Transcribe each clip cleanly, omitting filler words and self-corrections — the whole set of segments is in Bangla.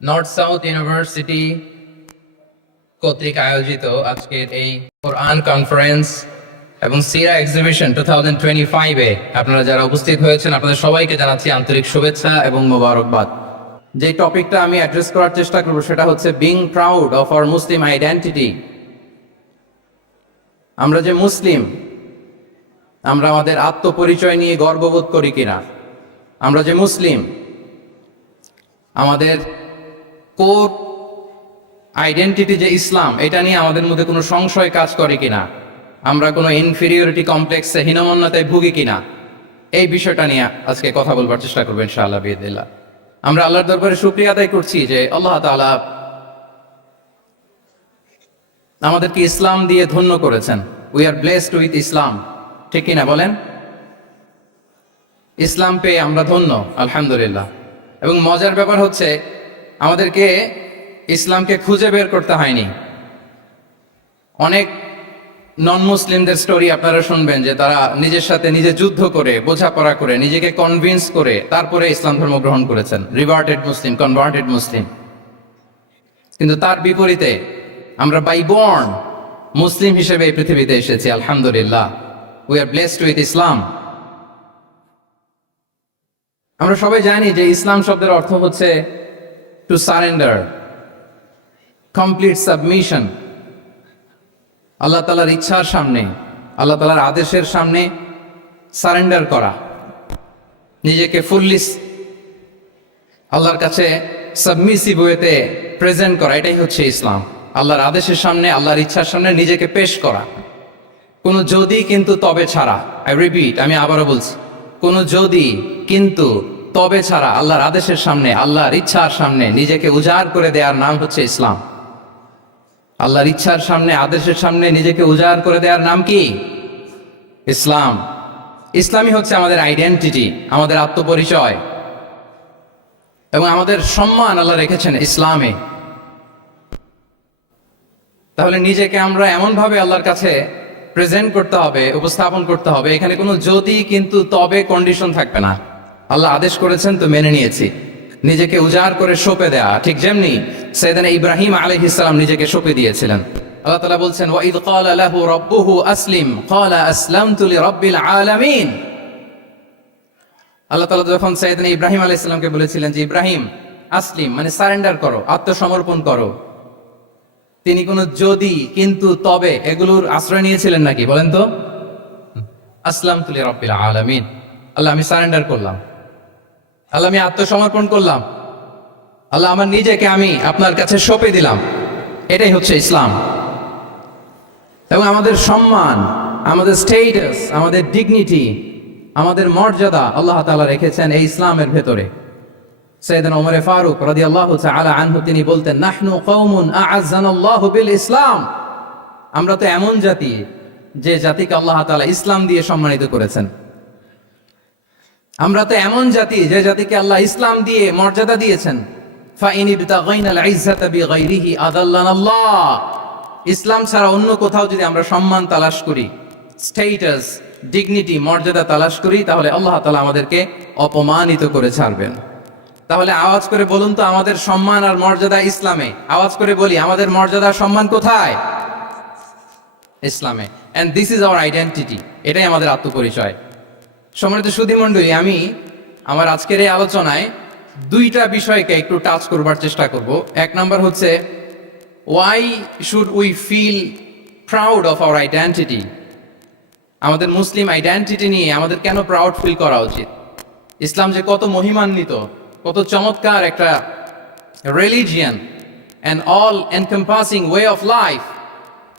নর্থ সাউথ ইউনিভার্সিটি কর্তৃক আয়োজিত আজকের এই কোরআন কনফারেন্স এবং সিরা এক্সিবিশন 2025-এ আপনারা যারা উপস্থিত হয়েছেন আপনাদের সবাইকে জানাচ্ছি আন্তরিক শুভেচ্ছা এবং মোবারকবাদ। যে টপিকটা আমি অ্যাড্রেস করার চেষ্টা করব সেটা হচ্ছে being proud of our Muslim identity. আমরা যে মুসলিম, আমরা আমাদের আত্মপরিচয় নিয়ে গর্ববোধ করি কিনা? আমরা যে মুসলিম, আমাদের কোর আইডেন্টিটি যে ইসলাম, এটা নিয়ে আমাদের মধ্যে কোনো সংশয় কাজ করে কিনা? আমরা কোনো ইনফিরিয়রিটি কমপ্লেক্সে হীনমন্যতায় ভুগি কিনা? এই বিষয়টা নিয়ে আজকে কথা বলবার চেষ্টা করবো ইনশাআল্লাহ বিইذনিল্লাহ। আমরা আল্লাহর দরবারে শুকরিয়া আদায় করছি যে আল্লাহ তাআলা আমাদেরকে ইসলাম দিয়ে ধন্য করেছেন। উই আর ব্লেসড উইথ ইসলাম, ঠিক কিনা বলেন? ইসলাম পেয়ে আমরা ধন্য, আলহামদুলিল্লাহ। এবং মজার ব্যাপার হচ্ছে আমাদেরকে ইসলামকে খুঁজে বের করতে হয়নি। অনেক নন মুসলিমদের স্টোরি আপনারা শুনবেন যে তারা নিজের সাথে নিজে যুদ্ধ করে, বোঝাপড়া করে, নিজেকে কনভিন্স করে তারপরে ইসলাম ধর্ম গ্রহণ করেছেন। রিভার্টেড মুসলিম, কনভার্টেড মুসলিম। কিন্তু তার বিপরীতে আমরা বাই বর্ন মুসলিম হিসেবে এই পৃথিবীতে এসেছি, আলহামদুলিল্লাহ। উই আর ব্লেসড উইথ ইসলাম। আমরা সবাই জানি যে ইসলাম শব্দের অর্থ হচ্ছে টু সারেন্ডার, কমপ্লিট সাবমিশন। আল্লাহ তাআলার ইচ্ছার সামনে, আল্লাহ তাআলার আদেশের সামনে সারেন্ডার করা, নিজেকে ফুললি আল্লাহর কাছে সাবমিসিভ ওয়েতে প্রেজেন্ট করা, এটাই হচ্ছে ইসলাম। আল্লাহর আদেশের সামনে, আল্লাহর ইচ্ছার সামনে নিজেকে পেশ করা, কোনো যদি কিন্তু তবে ছাড়া। আই রিপিট, আমি আবারও বলছি, কোনো যদি কিন্তু তবে ছাড়া আল্লাহর আদেশের সামনে, আল্লাহর ইচ্ছার সামনে নিজেকে উজাড় করে দেওয়ার নাম হচ্ছে ইসলাম। আল্লাহর ইচ্ছার সামনে, আদেশের সামনে নিজেকে উজাড় করে দেওয়ার নাম কি? ইসলাম। ইসলামই হচ্ছে আমাদের আইডেন্টিটি, আমাদের আত্মপরিচয় এবং আমাদের সম্মান আল্লাহ রেখেছেন ইসলামে। তাহলে নিজেকে আমরা এমনভাবে আল্লাহর কাছে প্রেজেন্ট করতে হবে, উপস্থাপন করতে হবে, এখানে কোনো যদি কিন্তু তবে কন্ডিশন থাকবে না। আল্লাহ আদেশ করেছেন তো মেনে নিয়েছি। নিজেকে উজাড় করে সঁপে দেয়া, ঠিক যেমনি সাইয়েদনা ইব্রাহিম আলাইহিস সালাম নিজেকে সঁপে দিয়েছিলেন। আল্লাহ তাআলা বলছেন ওয়া ইয ক্বালা লাহু রাব্বুহু আসলিম ক্বালা আসলামতু লিরাব্বিল আলামিন। আল্লাহ তাআলা যখন সাইয়েদনা ইব্রাহিম আলাইহিস সালামকে বলেছিলেন যে ইব্রাহিম আসলিম মানে সারেন্ডার করো, আত্মসমর্পণ করো, তিনি কোনো যদি কিন্তু তবে এগুলোর আশ্রয় নিয়েছিলেন নাকি? বলেন তো। আসলামতু লিরাব্বিল আলামিন, আল্লাহ আমি সারেন্ডার করলাম, আল্লাহ আমি আত্মসমর্পণ করলাম, আল্লাহ আমার নিজেকে আমি আপনার কাছে সঁপে দিলাম। এটাই হচ্ছে ইসলাম। এবং আমাদের সম্মান, আমাদের স্টেটাস, আমাদের ডিগনিটি, আমাদের মর্যাদা আল্লাহ তাআলা রেখেছেন এই ইসলামের ভেতরে। সাইয়েদনা ওমর ফারুক রাদিয়াল্লাহু তাআলা আনহু তিনি বলতেন নাহনু কওমুন আ'আজ্জানাল্লাহু বিল ইসলাম। আমরা তো এমন জাতি যে জাতিকে আল্লাহ তাআলা ইসলাম দিয়ে সম্মানিত করেছেন। আমরা তো এমন জাতি যে জাতিকে আল্লাহ ইসলাম দিয়ে মর্যাদা দিয়েছেন। ফাইন ইবতাগাইনাল ইজ্জাতা বিগাইরিহি আযাল্লানাল্লাহ। ইসলাম ছাড়া অন্য কোথাও যদি আমরা সম্মান তালাশ করি, স্ট্যাটাস, ডিগনিটি, মর্যাদা তালাশ করি, তাহলে আল্লাহ তাআলা আমাদেরকে অপমানিত করে ছাড়বেন। তাহলে আওয়াজ করে বলুন তো, আমাদের সম্মান আর মর্যাদা ইসলামে। আওয়াজ করে বলি, আমাদের মর্যাদা সম্মান কোথায়? ইসলামে। And this is our identity. এটাই আমাদের আত্মপরিচয়। সম্মানিত সুধীমণ্ডলী, আমি আমার আজকের এই আলোচনায় দুইটা বিষয়কে একটু টাচ করবার চেষ্টা করব। এক নাম্বার হচ্ছে why should we feel proud of our identity. আমাদের মুসলিম আইডেন্টিটি নিয়ে আমাদের কেন প্রাউড ফিল করা উচিত? ইসলাম যে কত মহিমান্বিত, কত চমৎকার একটা religion and all encompassing way of life,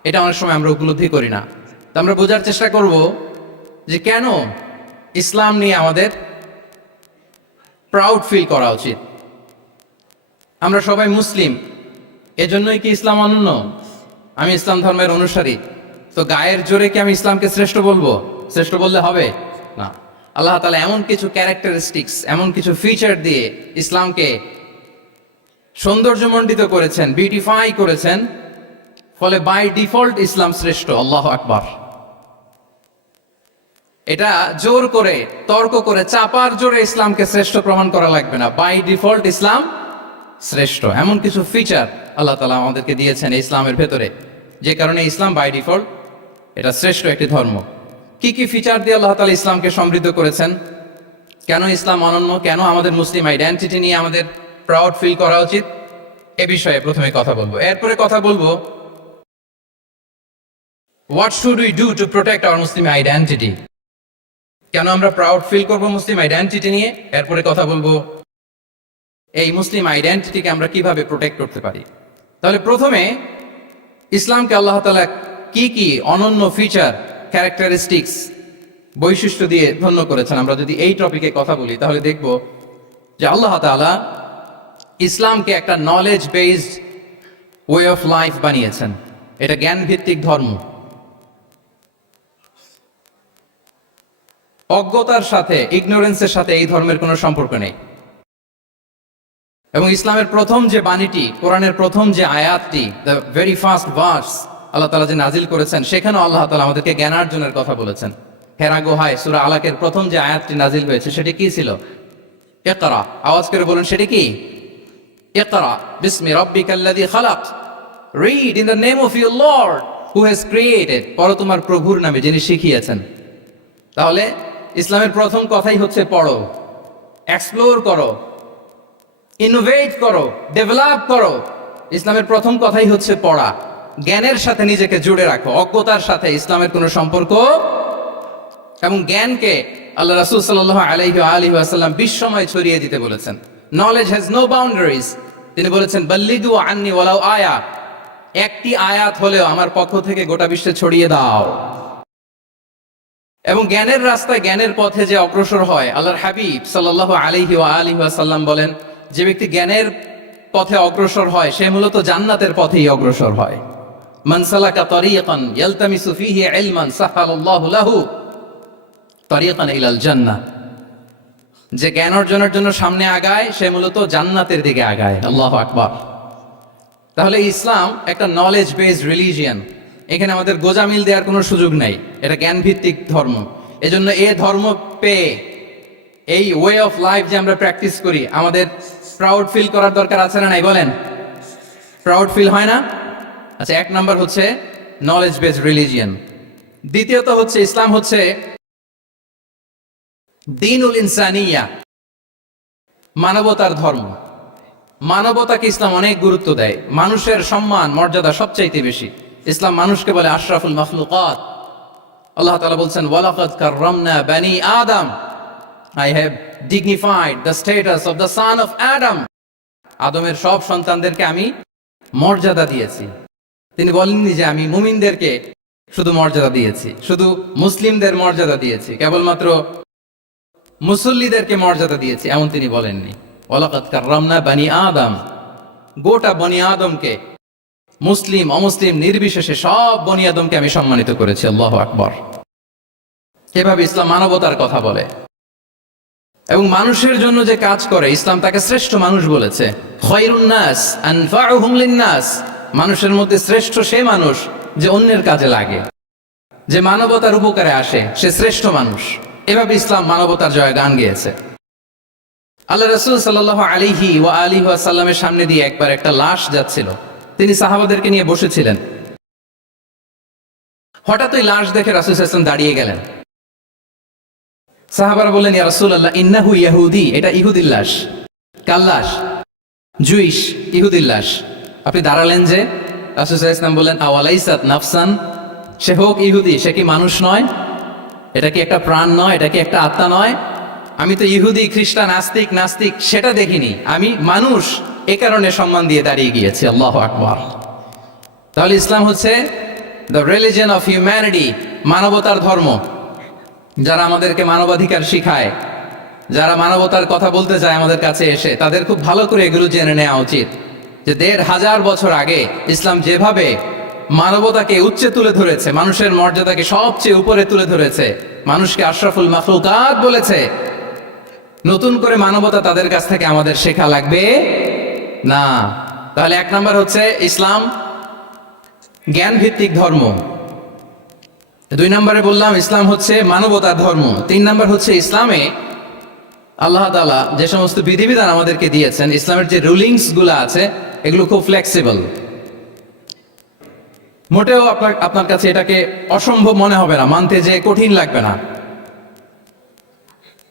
এটা অনেক সময় আমরা উপলব্ধি করি না। তো আমরা বোঝার চেষ্টা করব যে কেন ইসলাম নিয়ে আমাদের প্রাউড ফিল করা উচিত। আমরা সবাই মুসলিম, এজন্যই কি ইসলাম অনন্য? আমি ইসলাম ধর্মের অনুসারী, তো গায়ের জোরে কি আমি ইসলামকে শ্রেষ্ঠ বলবো? শ্রেষ্ঠ বললে হবে না। আল্লাহ তাআলা এমন কিছু ক্যারেক্টারিস্টিক্স, এমন কিছু ফিচার দিয়ে ইসলামকে সৌন্দর্যমণ্ডিত করেছেন, বিউটিফাই করেছেন, ফলে বাই ডিফল্ট ইসলাম শ্রেষ্ঠ। আল্লাহু আকবার। এটা জোর করে, তর্ক করে, চাপার জোরে ইসলামকে শ্রেষ্ঠ প্রমাণ করা লাগবে না। বাই ডিফল্ট ইসলাম শ্রেষ্ঠ। এমন কিছু ফিচার আল্লাহ তাআলা আমাদেরকে দিয়েছেন ইসলামের ভেতরে, যে কারণে ইসলাম বাই ডিফল্ট এটা শ্রেষ্ঠ একটি ধর্ম। কি কি ফিচার দিয়ে আল্লাহ তাআলা ইসলামকে সমৃদ্ধ করেছেন, কেন ইসলাম অনন্য, কেন আমাদের মুসলিম আইডেন্টিটি নিয়ে আমাদের প্রাউড ফিল করা উচিত, এ বিষয়ে প্রথমে কথা বলবো। এরপরে কথা বলবো what should we do to protect our Muslim identity, কেন আমরা প্রাউড ফিল করব মুসলিম আইডেন্টিটি নিয়ে। এরপরে কথা বলবো এই মুসলিম আইডেন্টিটিকে আমরা কিভাবে প্রোটেক্ট করতে পারি। তাহলে প্রথমে ইসলামকে আল্লাহ তাআলা কি কি অনন্য ফিচার, ক্যারেক্টারিস্টিক্স, বৈশিষ্ট্য দিয়ে ধন্য করেছেন। আমরা যদি এই টপিকে কথা বলি তাহলে দেখব যে আল্লাহ তাআলা ইসলামকে একটা knowledge based way of life বানিয়েছেন। এটা জ্ঞান ভিত্তিক ধর্ম। অজ্ঞতার সাথে, ইগনোরেন্সের সাথে এই ধর্মের কোনো সম্পর্ক নেই। এবং ইসলামের প্রথম যে বাণীটি, কোরআনের প্রথম যে আয়াতটি, দ্য ভেরি ফার্স্ট ভার্স আল্লাহ তাআলা যে নাজিল করেছেন, সেখানেও আল্লাহ তাআলা আমাদেরকে জ্ঞানার্জনের কথা বলেছেন। হেরা গুহায় সূরা আলাকের প্রথম যে আয়াতটি নাজিল হয়েছে সেটি কি ছিল? ইকরা। আওয়াজ করে বলুন সেটি কি? ইকরা বিসমি রাব্বিকাল্লাযী খালাক, read in the name of your lord who has created, পড়ো তোমার প্রভুর নামে যিনি শিখিয়েছেন। তাহলে ইসলামের প্রথম কথাই হচ্ছে পড়ো, এক্সপ্লোর করো, ইনোভেট করো, ডেভেলপ করো। ইসলামের প্রথম কথাই হচ্ছে পড়া। জ্ঞানের সাথে নিজেকে জুড়ে রাখো, অজ্ঞতার সাথে ইসলামের কোনো সম্পর্ক। এবং জ্ঞানকে আল্লাহ রাসূল সাল্লাল্লাহু আলাইহি ওয়াসাল্লাম বিশ্বময় ছড়িয়ে দিতে বলেছেন। Knowledge has no boundaries. তিনি বলেছেন বাল্লিগু আন্নি ওয়ালাউ আয়া, একটি আয়াত হলেও আমার পক্ষ থেকে গোটা বিশ্বে ছড়িয়ে দাও। এবং জ্ঞানের রাস্তায়, জ্ঞানের পথে যে অগ্রসর হয়, আল্লাহর হাবিব সাল্লাল্লাহু আলাইহি ওয়াসাল্লাম বলেন, যে ব্যক্তি জ্ঞানের পথে অগ্রসর হয় সে মূলত জান্নাতের পথেই অগ্রসর হয়। মান সালাকা তারিকান ইয়ালতামিসু ফীহি ইলমান সাহালাল্লাহু লাহু তারিকান ইলাল জান্নাহ। যে জ্ঞান অর্জনের জন্য সামনে আগায় সে মূলত জান্নাতের দিকে আগায়। আল্লাহু আকবার। তাহলে ইসলাম একটা নলেজ বেসড রিলিজিয়ান। এখানে আমাদের গোজামিল দেওয়ার কোনো সুযোগ নাই। এটা জ্ঞান ভিত্তিক ধর্ম। এজন্য এই ধর্ম পেয়ে এই ওয়ে অফ লাইফ যে আমরা প্র্যাকটিস করি, আমাদের প্রাউড ফিল করার দরকার আছে না নাই বলেন? প্রাউড ফিল হয় না? আচ্ছা, এক নাম্বার হচ্ছে নলেজ বেসড রিলিজিয়ান। দ্বিতীয়ত হচ্ছে ইসলাম হচ্ছে দ্বীনুল ইনসানিয়া, মানবতার ধর্ম। মানবতাকে ইসলাম অনেক গুরুত্ব দেয়। মানুষের সম্মান, মর্যাদা সবচাইতে বেশি। ইসলাম মানুষকে বলে আশরাফুল মাখলুকাত। আল্লাহ তাআলা বলছেন ওয়ালাকাদ কাররামনা বানি আদম, I have dignified the status of the son of Adam. আদমের সব সন্তানদেরকে আমি মর্যাদা দিয়েছি। তিনি বলেননি যে আমি মুমিনদেরকে শুধু মর্যাদা দিয়েছি, শুধু মুসলিমদের মর্যাদা দিয়েছি, কেবলমাত্র মুসল্লিদেরকে মর্যাদা দিয়েছি, এমন তিনি বলেননি। ওয়ালাকাদ কাররামনা বানি আদম, গোটা বনি আদমকে, মুসলিম অমুসলিম নির্বিশেষে সব বনি আদমকে আমি সম্মানিত করেছি। আল্লাহু আকবার। এভাবে ইসলাম মানবতার কথা বলে এবং মানুষের জন্য যে কাজ করে ইসলাম তাকে শ্রেষ্ঠ মানুষ বলেছে। খায়রুন নাস আনফাউহুম লিন-নাস, মানুষের মধ্যে শ্রেষ্ঠ সে মানুষ যে অন্যের কাজে লাগে, যে মানবতার উপকারে আসে, সে শ্রেষ্ঠ মানুষ। এভাবে ইসলাম মানবতার জয়গান গেয়েছে। আল্লাহ রাসূল সাল্লাল্লাহু আলাইহি ওয়াসাল্লামের সামনে দিয়ে একবার একটা লাশ যাচ্ছিল। তিনি সাহাবাদেরকে নিয়ে বসেছিলেন। হঠাৎ ওই লাশ দেখে রাসূল সাল্লাল্লাহু আলাইহি ওয়াসাল্লাম দাঁড়িয়ে গেলেন। সাহাবারা বললেন, ইয়া রাসূলুল্লাহ ইন্নাহু ইয়াহুদি, এটা ইহুদির লাশ। কার লাশ? জুইশ, ইহুদির লাশ। আপনি দাঁড়ালেন যে? রাসূল সাল্লাল্লাহু আলাইহি ওয়াসাল্লাম বললেন, আওয়ালাইসাত নাফসান, সে হোক ইহুদি, সে কি মানুষ নয়? এটা কি একটা প্রাণ নয়? এটা কি একটা আত্মা নয়? আমি তো ইহুদি, খ্রিস্টান, নাস্তিক সেটা দেখিনি, আমি মানুষ, এ কারণে সম্মান দিয়ে দাঁড়িয়ে গিয়েছি। আল্লাহু আকবার। তাহলে ইসলাম হচ্ছে দ্য রিলিজিয়ন অফ হিউম্যানিটি, মানবতার ধর্ম। যারা আমাদেরকে মানবাধিকার শিখায়, যারা মানবতার কথা বলতে চায় আমাদের কাছে এসে, তাদের খুব ভালো করে এগুলো জেনে নেওয়া উচিত যে ১৫০০ বছর আগে ইসলাম যেভাবে মানবতাকে উচ্চে তুলে ধরেছে, মানুষের মর্যাদাকে সবচেয়ে উপরে তুলে ধরেছে, মানুষকে আশরাফুল মাখলুকাত বলেছে, নতুন করে মানবতা তাদের কাছ থেকে আমাদের শেখা লাগবে না। তাহলে এক নাম্বার হচ্ছে ইসলাম জ্ঞান ভিত্তিক ধর্ম। ২ নম্বরে বললাম ইসলাম হচ্ছে মানবতার ধর্ম। ৩ নম্বর হচ্ছে ইসলামে আল্লাহ তাআলা যে সমস্ত বিধিবিধান আমাদেরকে দিয়েছেন, ইসলামের যে রুলিংস গুলো আছে, এগুলো খুব ফ্লেক্সিবল। মোটেও আপনার কাছে এটাকে অসম্ভব মনে হবে না, মানতে যে কঠিন লাগবে না,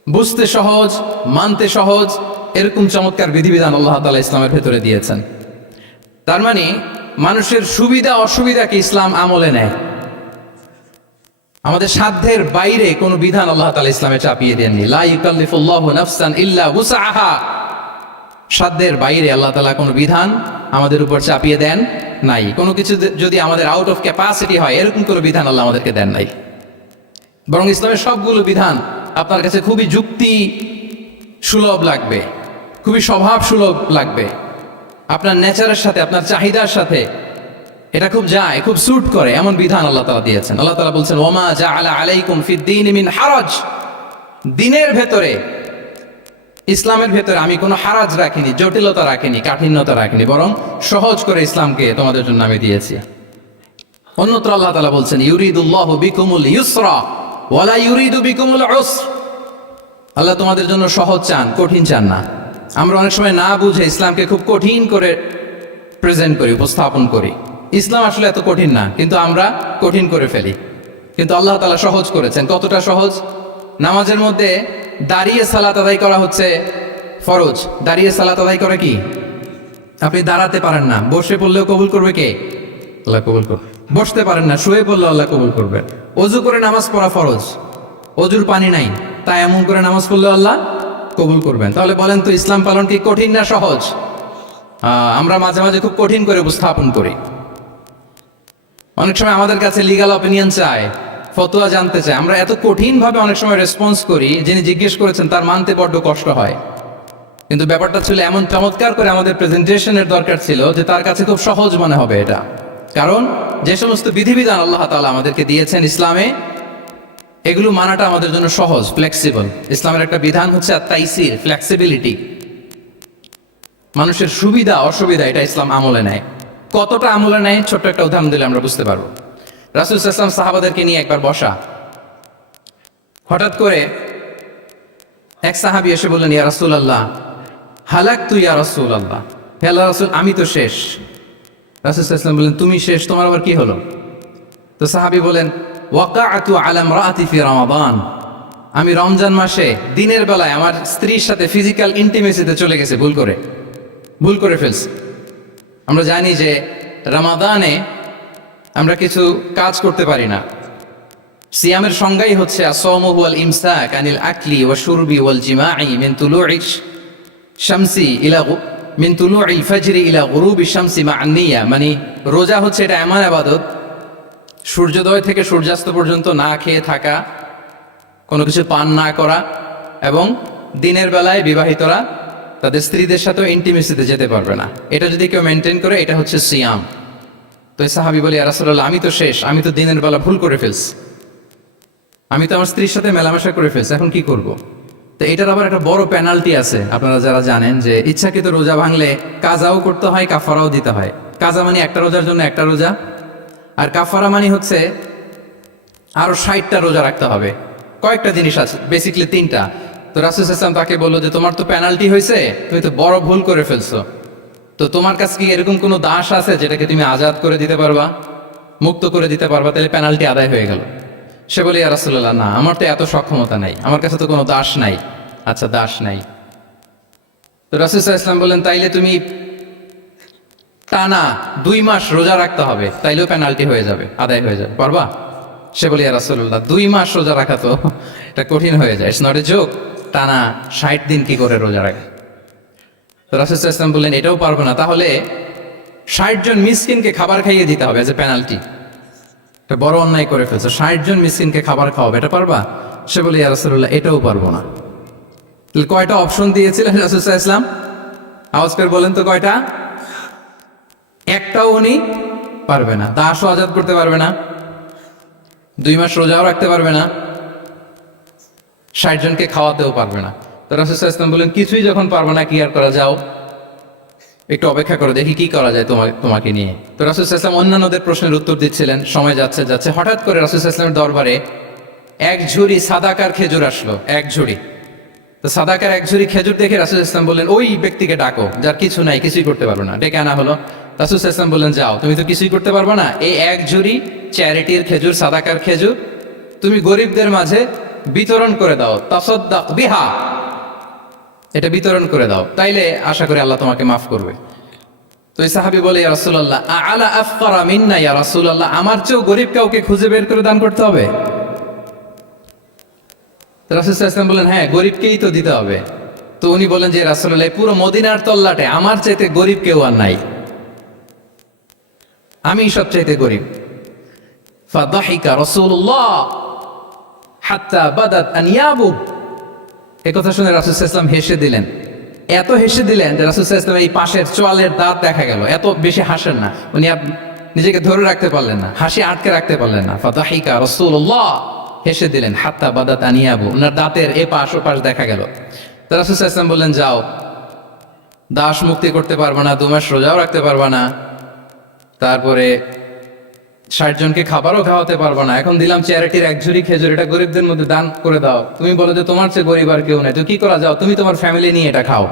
বুঝতে সহজ, মানতে সহজ, এরকম চমৎকার বিধিবিধান আল্লাহ তাআলা ইসলামের ভেতরে দিয়েছেন। তার মানে মানুষের সুবিধা অসুবিধাকে ইসলাম আমলে নেয়। আমাদের সাধ্যের বাইরে কোনো বিধান আল্লাহ তাআলা ইসলামে চাপিয়ে দেননি। লা ইউকাল্লিফুল্লাহু নাফসান ইল্লা উসআহা। সাধ্যের বাইরে আল্লাহ তাআলা কোনো বিধান আমাদের উপর চাপিয়ে দেন নাই। কোনো কিছু যদি আমাদের আউট অফ ক্যাপাসিটি হয়, এরকম কোনো বিধান আল্লাহ আমাদেরকে দেন নাই। বরং ইসলামের সবগুলো বিধান আপনার কাছে খুবই যুক্তি সুলভ লাগবে, খুবই স্বভাব সুলভ লাগবে, আপনার নেচারের সাথে, আপনার চাহিদার সাথে এটা খুব যায়, খুব স্যুট করে, এমন বিধান আল্লাহ তাআলা দিয়েছেন। আল্লাহ তাআলা বলছেন, ওমা জাআলা আলাইকুম ফিদ-দীন মিন হারাজ। দিনের ভেতরে, ইসলামের ভেতরে আমি কোনো হারাজ রাখিনি, জটিলতা রাখিনি, কাঠিন্যতা রাখিনি, বরং সহজ করে ইসলামকে তোমাদের জন্য আমি দিয়েছি। অন্যত্র আল্লাহ তাআলা বলছেন, ইউরিদুল্লাহু বিকুমুল ইউসরা ওয়ালা ইউরিদু বিকুমুল উসর। আল্লাহ তোমাদের জন্য সহজ চান, কঠিন চান না। আমরা অনেক সময় না বুঝে ইসলামকে খুব কঠিন করে প্রেজেন্ট করি, উপস্থাপন করি। ইসলাম আসলে এত কঠিন না, কিন্তু আমরা কঠিন করে ফেলি। কিন্তু আল্লাহ তাআলা সহজ করেছেন। কতটা সহজ? নামাজের মধ্যে দাঁড়িয়ে সালাত আদায় করা হচ্ছে ফরজ। দাঁড়িয়ে সালাত আদায় করে কি? আপনি দাঁড়াতে পারেন না, বসে পড়লেও কবুল করবে কে? আল্লাহ কবুল করবে। বসতে পারেন না, শুয়ে পড়লেও আল্লাহ কবুল করবে। অজু করে নামাজ পড়া ফরজ, অজুর পানি নাই, তাই এমন করে নামাজ পড়লেও আল্লাহ কবুল করবেন। তাহলে বলেন তো, ইসলাম পালন কি কঠিন না সহজ? আমরা মাঝে মাঝে খুব কঠিন করে উপস্থাপন করি। অনেক সময় আমাদের কাছে লিগ্যাল অপিনিয়ন চায়, ফতোয়া জানতে চায়। আমরা এত কঠিনভাবে অনেক সময় রেসপন্স করি, যিনি জিজ্ঞেস করেছেন তার মানতে বড্ড কষ্ট হয়। কিন্তু ব্যাপারটা ছিল এমন চমৎকার করে আমাদের প্রেজেন্টেশনের দরকার ছিল যে তার কাছে খুব সহজ মনে হবে এটা। কারণ যে সমস্ত বিধিবিধান আল্লাহ তাআলা আমাদেরকে দিয়েছেন ইসলামে, এগুলো মানাটা আমাদের জন্য সহজ, ফ্লেক্সিবল। ইসলামের একটা বিধান হচ্ছে আত-তাইসির, ফ্লেক্সিবিলিটি। মানুষের সুবিধা অসুবিধা এটা ইসলাম আমলে নেয়। কতটা আমলে নেয়, ছোট্ট একটা উদাহরণ দিলে আমরা বুঝতে পারবো। রাসূল সাল্লাল্লাহু আলাইহি ওয়াসাল্লাম সাহাবাদেরকে নিয়ে একবার বসা, হঠাৎ করে এক সাহাবী এসে বললেন, ইয়া রাসূলুল্লাহ হালাকতু ইয়া রাসূলুল্লাহ, হে আল্লাহর রাসূল আমি তো শেষ। রাসূল সাল্লাল্লাহু আলাইহি ওয়াসাল্লাম বললেন, তুমি শেষ, তোমার আবার কি হলো? তো সাহাবী বলেন, ওয়াকাআতু আলা ইমরাআতি ফি রমাদান, আমি রমজান মাসে দিনের বেলায় আমার স্ত্রীর সাথে ফিজিক্যাল ইন্টিমেসিতে চলে গেছে, ভুল করে ফেলছি। আমরা জানি যে রমাদানে আমরা কিছু কাজ করতে পারি না। সিয়ামের সংজ্ঞাই হচ্ছে আসওমু ওয়াল ইমসাক আনিল আকলি ওয়া শুরবি ওয়াল জিমাই মিন তুলুইশ শামসি ইলা মিন তুলুইল ফাজরি ইলা গুরুবি শামসি মা আন-নিয়া। মানে রোজা হচ্ছে এটা এমন ইবাদত, সূর্যোদয় থেকে সূর্যাস্ত পর্যন্ত না খেয়ে থাকা, কোনো কিছু পান না করা, এবং দিনের বেলায় বিবাহিতরা তাদের স্ত্রীদের সাথেও ইন্টিমেসিতে যেতে পারবে না। এটা যদি কেউ মেনটেন করে, এটা হচ্ছে সিয়াম। তো এই সাহাবী বলে, ইয়া রাসূলুল্লাহ আমি তো শেষ, আমি তো দিনের বেলা ভুল করে ফেলছি, আমি তো আমার স্ত্রীর সাথে মেলামেশা করে ফেলছি, এখন কি করব? তো এটার আবার একটা বড় পেনাল্টি আছে। আপনারা যারা জানেন যে ইচ্ছাকৃত রোজা ভাঙলে কাজাও করতে হয়, কাফারাও দিতে হয়। কাজা মানে একটা রোজার জন্য একটা রোজা, আর কাফারা মানে হচ্ছে আরো 60টা রোজা রাখতে হবে। কয়েকটা জিনিস আছে, বেসিক্যালি 3টা। তো রাসূল সাল্লাল্লাহু আলাইহি ওয়াসাল্লাম তাকে বললো যে তোমার তো পেনাল্টি হয়েছে, তুমি তো বড় ভুল করে ফেলছো, তো তোমার কাছে কি এরকম কোনো দাস আছে যেটাকে তুমি আজাদ করে দিতে পারবা, মুক্ত করে দিতে পারবা, তাহলে পেনাল্টি আদায় হয়ে গেল। সে বলে, ইয়া রাসূলুল্লাহ না, আমার তো এত সক্ষমতা নাই, আমার কাছে তো কোনো দাস নাই। আচ্ছা, দাস নাই। তো রাসূল সাল্লাল্লাহু আলাইহি ওয়াসাল্লাম বললেন, তাইলে তুমি টানা 2 মাস রোজা রাখতে হবে, তাইলেও পেনাল্টি হয়ে যাবে, আদায় হয়ে যাবে, পারবা? সে বলে, ইয়া রাসূলুল্লাহ 2 মাস রোজা রাখা তো এটা কঠিন হয়ে যায়, ইটস নট এ জোক। টানা 60 দিন কি করে রোজা রাখে? তো রাসূল সাল্লাল্লাহু আলাইহি ওয়াসাল্লাম বললেন, এটাও পারবো না, তাহলে 60 জন মিসকিনকে খাবার খাইয়ে দিতে হবে এজ এ পেনাল্টি। এটা বড় অন্যায় করে ফেলছো, 60 জন মিসকিনকে খাবার খাওয়াবে, এটা পারবা? সে বলে, ইয়া রাসূলুল্লাহ এটাও পারবো না। তাহলে কয়টা অপশন দিয়েছিলেন রাসূল সাল্লাল্লাহু আলাইহি ওয়াসাল্লাম? আওয়াজ করে বলেন তো কয়টা? একটাও উনি পারবে না। দাসও আজাদ করতে পারবে না, 2 মাস রোজাও রাখতে পারবে না, 60 জনকে খাওয়াতেও পারবে না। তো রাসূল সাল্লাল্লাহু আলাইহি ওয়াসাল্লাম বলেন, কিছুই যখন পারবে না, কি আর করা, যাও একটু অপেক্ষা করে দেখি কি করা যায় তোমাকে নিয়ে। তো রাসূল সাল্লাল্লাহু আলাইহি ওয়াসাল্লাম অন্যান্যদের প্রশ্নের উত্তর দিচ্ছিলেন, সময় যাচ্ছে, হঠাৎ করে রাসূল সাল্লাল্লাহু আলাইহি ওয়াসাল্লামের দরবারে 1 ঝুড়ি সাদাকার খেজুর আসলো। 1 ঝুড়ি, তো সাদাকার এক ঝুড়ি খেজুর দেখে রাসূল ইসলাম বললেন, ওই ব্যক্তিকে ডাকো যার কিছু নাই, কিছুই করতে পারবো না। ডেকে আনা হলো। রাসূল ইসলাম বললেন, যাও, তুমি তো কিছুই করতে পারবে না, এই এক ঝুড়ি চ্যারিটির খেজুর, সাদাকার খেজুর তুমি গরিবদের মাঝে বিতরণ করে দাও, তাসাদ্দাক বিহা, এটা বিতরণ করে দাও, তাইলে আশা করি আল্লাহ তোমাকে মাফ করবে। তো এই সাহাবী বলে, ইয়া রাসূলুল্লাহ, আলা আফকারা মিন্না ইয়া রাসূলুল্লাহ, আমার চেয়েও গরিব কাউকে খুঁজে বের করে দান করতে হবে? রাসূল সাল্লাল্লাহু আলাইহি ওয়াসাল্লাম বলেন, হ্যাঁ, গরিবকেই তো দিতে হবে। তো উনি বলেন যে, রাসূলুল্লাহ, পুরো মদিনার তল্লাটে আমার চাইতে গরিব কেউ আর নাই, আমি সবচাইতে গরিব। ফাদাহিকা রাসূলুল্লাহ হাত্তা বাদাত আনিয়াবু, এই কথা শুনে রাসূল সাল্লাল্লাহু আলাইহি ওয়াসাল্লাম হেসে দিলেন। এত হেসে দিলেন যে রাসূল সাল্লাল্লাহু আলাইহি ওয়াসাল্লাম এই পাশের চোয়ালের দাঁত দেখা গেল। এত বেশি হাসেন না উনি, নিজেকে ধরে রাখতে পারলেন না, হাসি আটকে রাখতে পারলেন না। ফাদাহিকা রাসূলুল্লাহ, হেসে দিলেন। হাত্তা বাদাত আনিয়াবু, ওনার দাঁতের এ পাশ ও পাশ দেখা গেল। তো রাসূল সাল্লাল্লাহু আলাইহি ওয়াসাল্লাম বললেন, যাও, দাস মুক্তি করতে পারবা না, 2 মাস রোজাও রাখতে পারবা না, তারপরে 60 জনকে খাবারও খাওয়াতে পারবা না, এখন দিলাম চ্যারিটির এক ঝুড়ি খেজুর, এটা গরিবদের মধ্যে দান করে দাও। তুমি বলো যে তোমার চেয়ে গরিব আর কেউ নাই, তো কি করা, যাও তুমি তোমার ফ্যামিলি নিয়ে এটা খাও,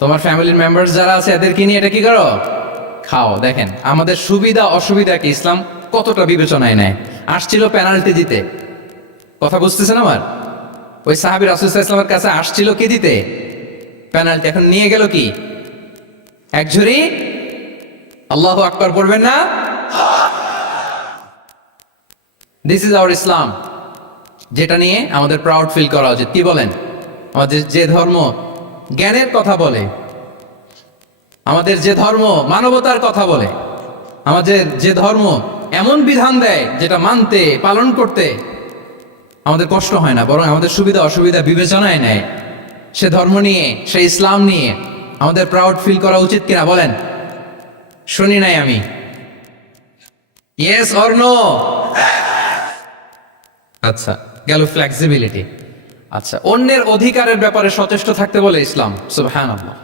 তোমার ফ্যামিলির মেম্বার্স যারা আছে এদেরকে নিয়ে এটা কি করো, খাও। দেখেন আমাদের সুবিধা অসুবিধাকে ইসলাম কতটা বিবেচনায় নেয়। আসছিল পেনাল্টি দিতে, কথা বুঝতেছেন আমার? ওই সাহাবী রাসূল সাল্লাল্লাহু আলাইহি ওয়াসাল্লামের কাছে আসছিল কি দিতে, পেনাল্টি, এখন নিয়ে গেল কি, এক ঝুড়ি। আল্লাহু আকবার পড়বেন না? দিস ইজ আওয়ার ইসলাম, যেটা নিয়ে আমাদের প্রাউড ফিল করা উচিত। কি বলেন? আমাদের যে ধর্ম জ্ঞানের কথা বলে, আমাদের যে ধর্ম মানবতার কথা বলে, আমাদের যে ধর্ম এমন বিধান দেয় যেটা মানতে পালন করতে আমাদের কষ্ট হয় না, বরং আমাদের সুবিধা অসুবিধা বিবেচনায় নেয়, সে ধর্ম নিয়ে, সে ইসলাম নিয়ে আমাদের প্রাউড ফিল করা উচিত কিনা বলেন? শুনি নাই আমি, ইয়েস অর নো? আচ্ছা, গেল ফ্লেক্সিবিলিটি। আচ্ছা, অন্যের অধিকারের ব্যাপারে সচেষ্ট থাকতে বলে ইসলাম। সুবহানাল্লাহ।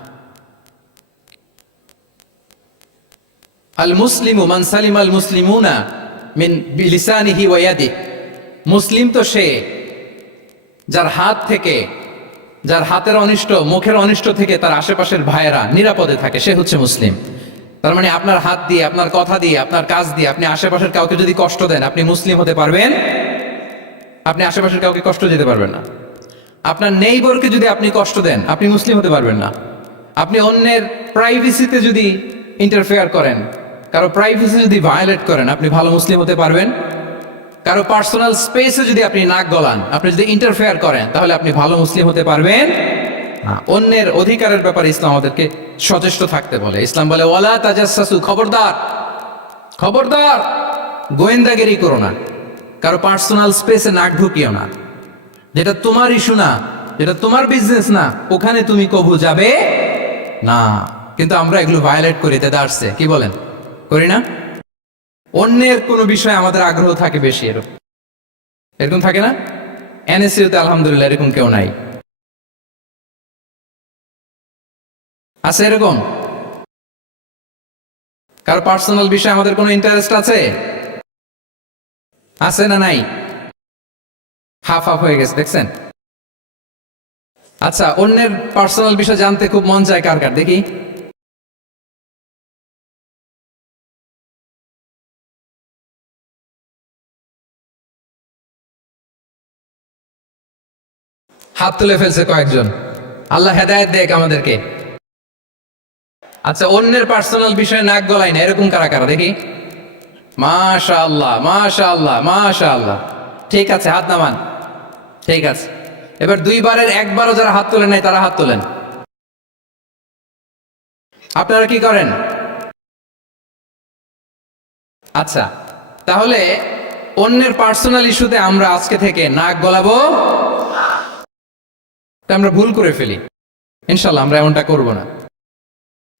আল মুসলিমু মান সালিমা আল মুসলিমুনা মিন বিলিসানিহি ওয়া ইয়াদিহি, মুসলিম তো সে যার হাত থেকে, যার হাতের অনিষ্ট, মুখের অনিষ্ট থেকে তার আশেপাশের ভাইয়েরা নিরাপদে থাকে, সে হচ্ছে মুসলিম। তার মানে আপনার হাত দিয়ে, আপনার কথা দিয়ে, আপনার কাজ দিয়ে আপনি আশেপাশের কাউকে যদি কষ্ট দেন, আপনি মুসলিম হতে পারবেন? আপনি আশেপাশের কাউকে কষ্ট দিতে পারবেন না। আপনার নেইবরকে যদি আপনি কষ্ট দেন, আপনি মুসলিম হতে পারবেন না। আপনি অন্যের প্রাইভেসিতে যদি ইন্টারফেয়ার করেন, কারো প্রাইভেসি যদি ভায়োলেট করেন, আপনি ভালো মুসলিম হতে পারবেন? কারো পার্সোনাল স্পেসে যদি আপনি নাক গলান, আপনি যদি ইন্টারফেয়ার করেন, তাহলে আপনি ভালো মুসলিম হতে পারবেন না। অন্যের অধিকারের ব্যাপারে ইসলাম আমাদেরকে সচেষ্ট থাকতে বলে। ইসলাম বলে, ওয়ালা তাজাসসু, খবরদার, খবরদার, গোয়েন্দাগিরি করো না, কারো পার্সোনাল স্পেসে নাক ঢুকিও না। যেটা তোমার ইস্যু না, যেটা তোমার বিজনেস না, ওখানে তুমি কবু যাবে না। কিন্তু আমরা এগুলো ভায়োলেট করি, দেদারসে, কি বলেন, করি না? অন্যের কোনো বিষয়ে আমাদের আগ্রহ থাকে বেশি, এরকম থাকে না? এনএসইউতে আলহামদুলিল্লাহ এরকম কেউ নাই, আছে এরকম? কারো পার্সোনাল বিষয়ে আমাদের কোনো ইন্টারেস্ট আছে? আছে না নাই? হাফ হাফ হয়ে গেছে, দেখছেন? আচ্ছা, অন্যের পার্সোনাল বিষয় জানতে খুব মন চায় কার কার, দেখি? হাত তুলে ফেলছে কয়েকজন, আল্লাহ হেদায়েত দেখ আমাদেরকে। আচ্ছা, অন্যের পার্সোনাল বিষয়ে নাক গলাই না, এরকম কারা কারা, দেখি? মাশাআল্লাহ, মাশাআল্লাহ, মাশাআল্লাহ। ঠিক আছে, হাত নামান। ঠিক আছে, এবার 2 বারের 1 বারও যারা হাত তোলেন নাই তারা হাত তোলেন। আপনারা কি করেন? আচ্ছা, তাহলে অন্যের পার্সোনাল ইস্যুতে আমরা আজকে থেকে নাক গলাবো, আমরা ভুল করে ফেলি। ইনশাল্লাহ আমরা এমনটা করব না।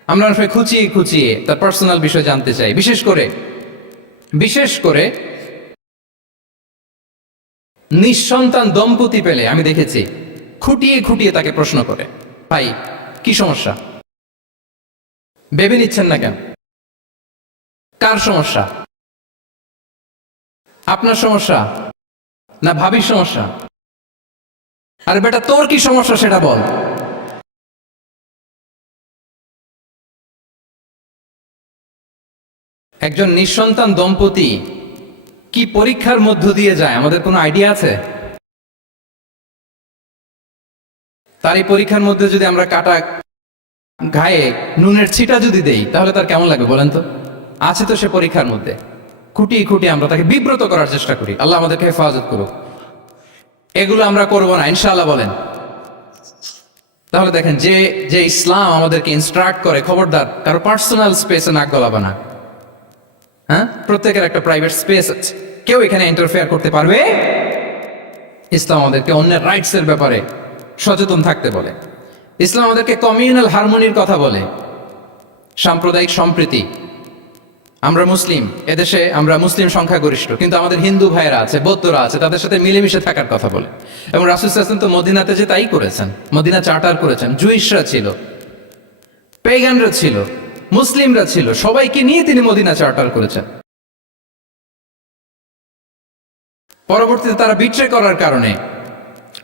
আমরা আসলে খুঁচিয়ে খুঁচিয়ে তার পার্সোনাল বিষয় জানতে চাই। বিশেষ করে নিঃসন্তান দম্পতি পেলে আমি দেখেছি খুঁটিয়ে খুঁটিয়ে তাকে প্রশ্ন করে, ভাই কি সমস্যা, ভেবে নিচ্ছেন না কেন, কার সমস্যা, আপনার সমস্যা না ভাবির সমস্যা? আরে বেটা, তোর কি সমস্যা সেটা বল। একজন নিঃসন্তান দম্পতি কি পরীক্ষার মধ্য দিয়ে যায় আমাদের কোনো আইডিয়া আছে? তার এই পরীক্ষার মধ্যে যদি আমরা কাটা গায়ে নুনের ছিটা যদি দেই তাহলে তার কেমন লাগবে বলেন তো? আছে তো সে পরীক্ষার মধ্যে, খুঁটিয়ে খুঁটিয়ে আমরা তাকে বিব্রত করার চেষ্টা করি। আল্লাহ আমাদেরকে হেফাজত করুক। এগুলো আমরা করব না ইনশাআল্লাহ, বলেন। তাহলে দেখেন, যে যে ইসলাম আমাদেরকে ইনস্ট্রাক্ট করে, খবরদার কারো পার্সোনাল স্পেসে নাক গলাবা না। হ্যাঁ, প্রত্যেকের একটা প্রাইভেট স্পেস আছে, কেউ এখানে ইন্টারফেয়ার করতে পারবে। ইসলাম আমাদেরকে অন্যের রাইটস এর ব্যাপারে সচেতন থাকতে বলে। ইসলাম আমাদেরকে কমিউনাল হারমোনির কথা বলে, সাম্প্রদায়িক সম্প্রীতি। আমরা মুসলিম, এদেশে আমরা মুসলিম সংখ্যাগরিষ্ঠ, কিন্তু আমাদের হিন্দু ভাইয়েরা আছে, বৌদ্ধরা আছে, তাদের সাথে মিলেমিশে থাকার কথা বলে। এবং রাসূল সাল্লাল্লাহু আলাইহি ওয়াসাল্লাম তো মদিনাতে যে তাই করেছেন, মদিনা চার্টার করেছেন। জুইশরা ছিল, পেগানরা ছিল, মুসলিমরা ছিল, সবাইকে নিয়ে তিনি মদিনা চার্টার করেছেন। পরবর্তীতে তারা বিট্রে করার কারণে,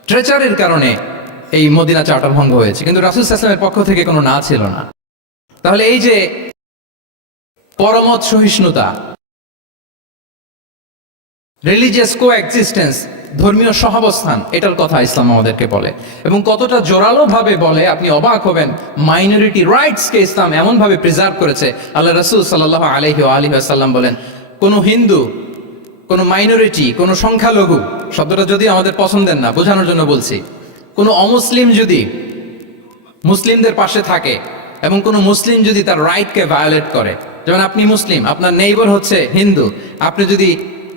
ট্রেচারের কারণে এই মদিনা চার্টার ভঙ্গ হয়েছে, কিন্তু রাসূল সাল্লাল্লাহু আলাইহি ওয়াসাল্লামের পক্ষ থেকে কোনো না ছিল না। তাহলে এই যে পরমত সহিষ্ণুতা, রিলিজিয়াস কোএক্সিস্টেন্স, ধর্মীয় সহাবস্থান, এটার কথা ইসলাম আমাদেরকে বলে। এবং কতটা জোরালো ভাবে বলে আপনি অবাক হবেন। মাইনরিটি রাইটসকে ইসলাম এমন ভাবে প্রিজার্ভ করেছে। আল্লাহ রাসূল সাল্লাল্লাহু আলাইহি ওয়াসাল্লাম বলেন, কোন হিন্দু, কোন মাইনরিটি, কোন সংখ্যালঘু, শব্দটা যদি আমাদের পছন্দের না, বোঝানোর জন্য বলছি, কোন অমুসলিম যদি মুসলিমদের পাশে থাকে এবং কোন মুসলিম যদি তার রাইটকে ভায়োলেট করে, যেমন আপনি মুসলিম, আপনার নেইবার হচ্ছে হিন্দু, আপনি যদি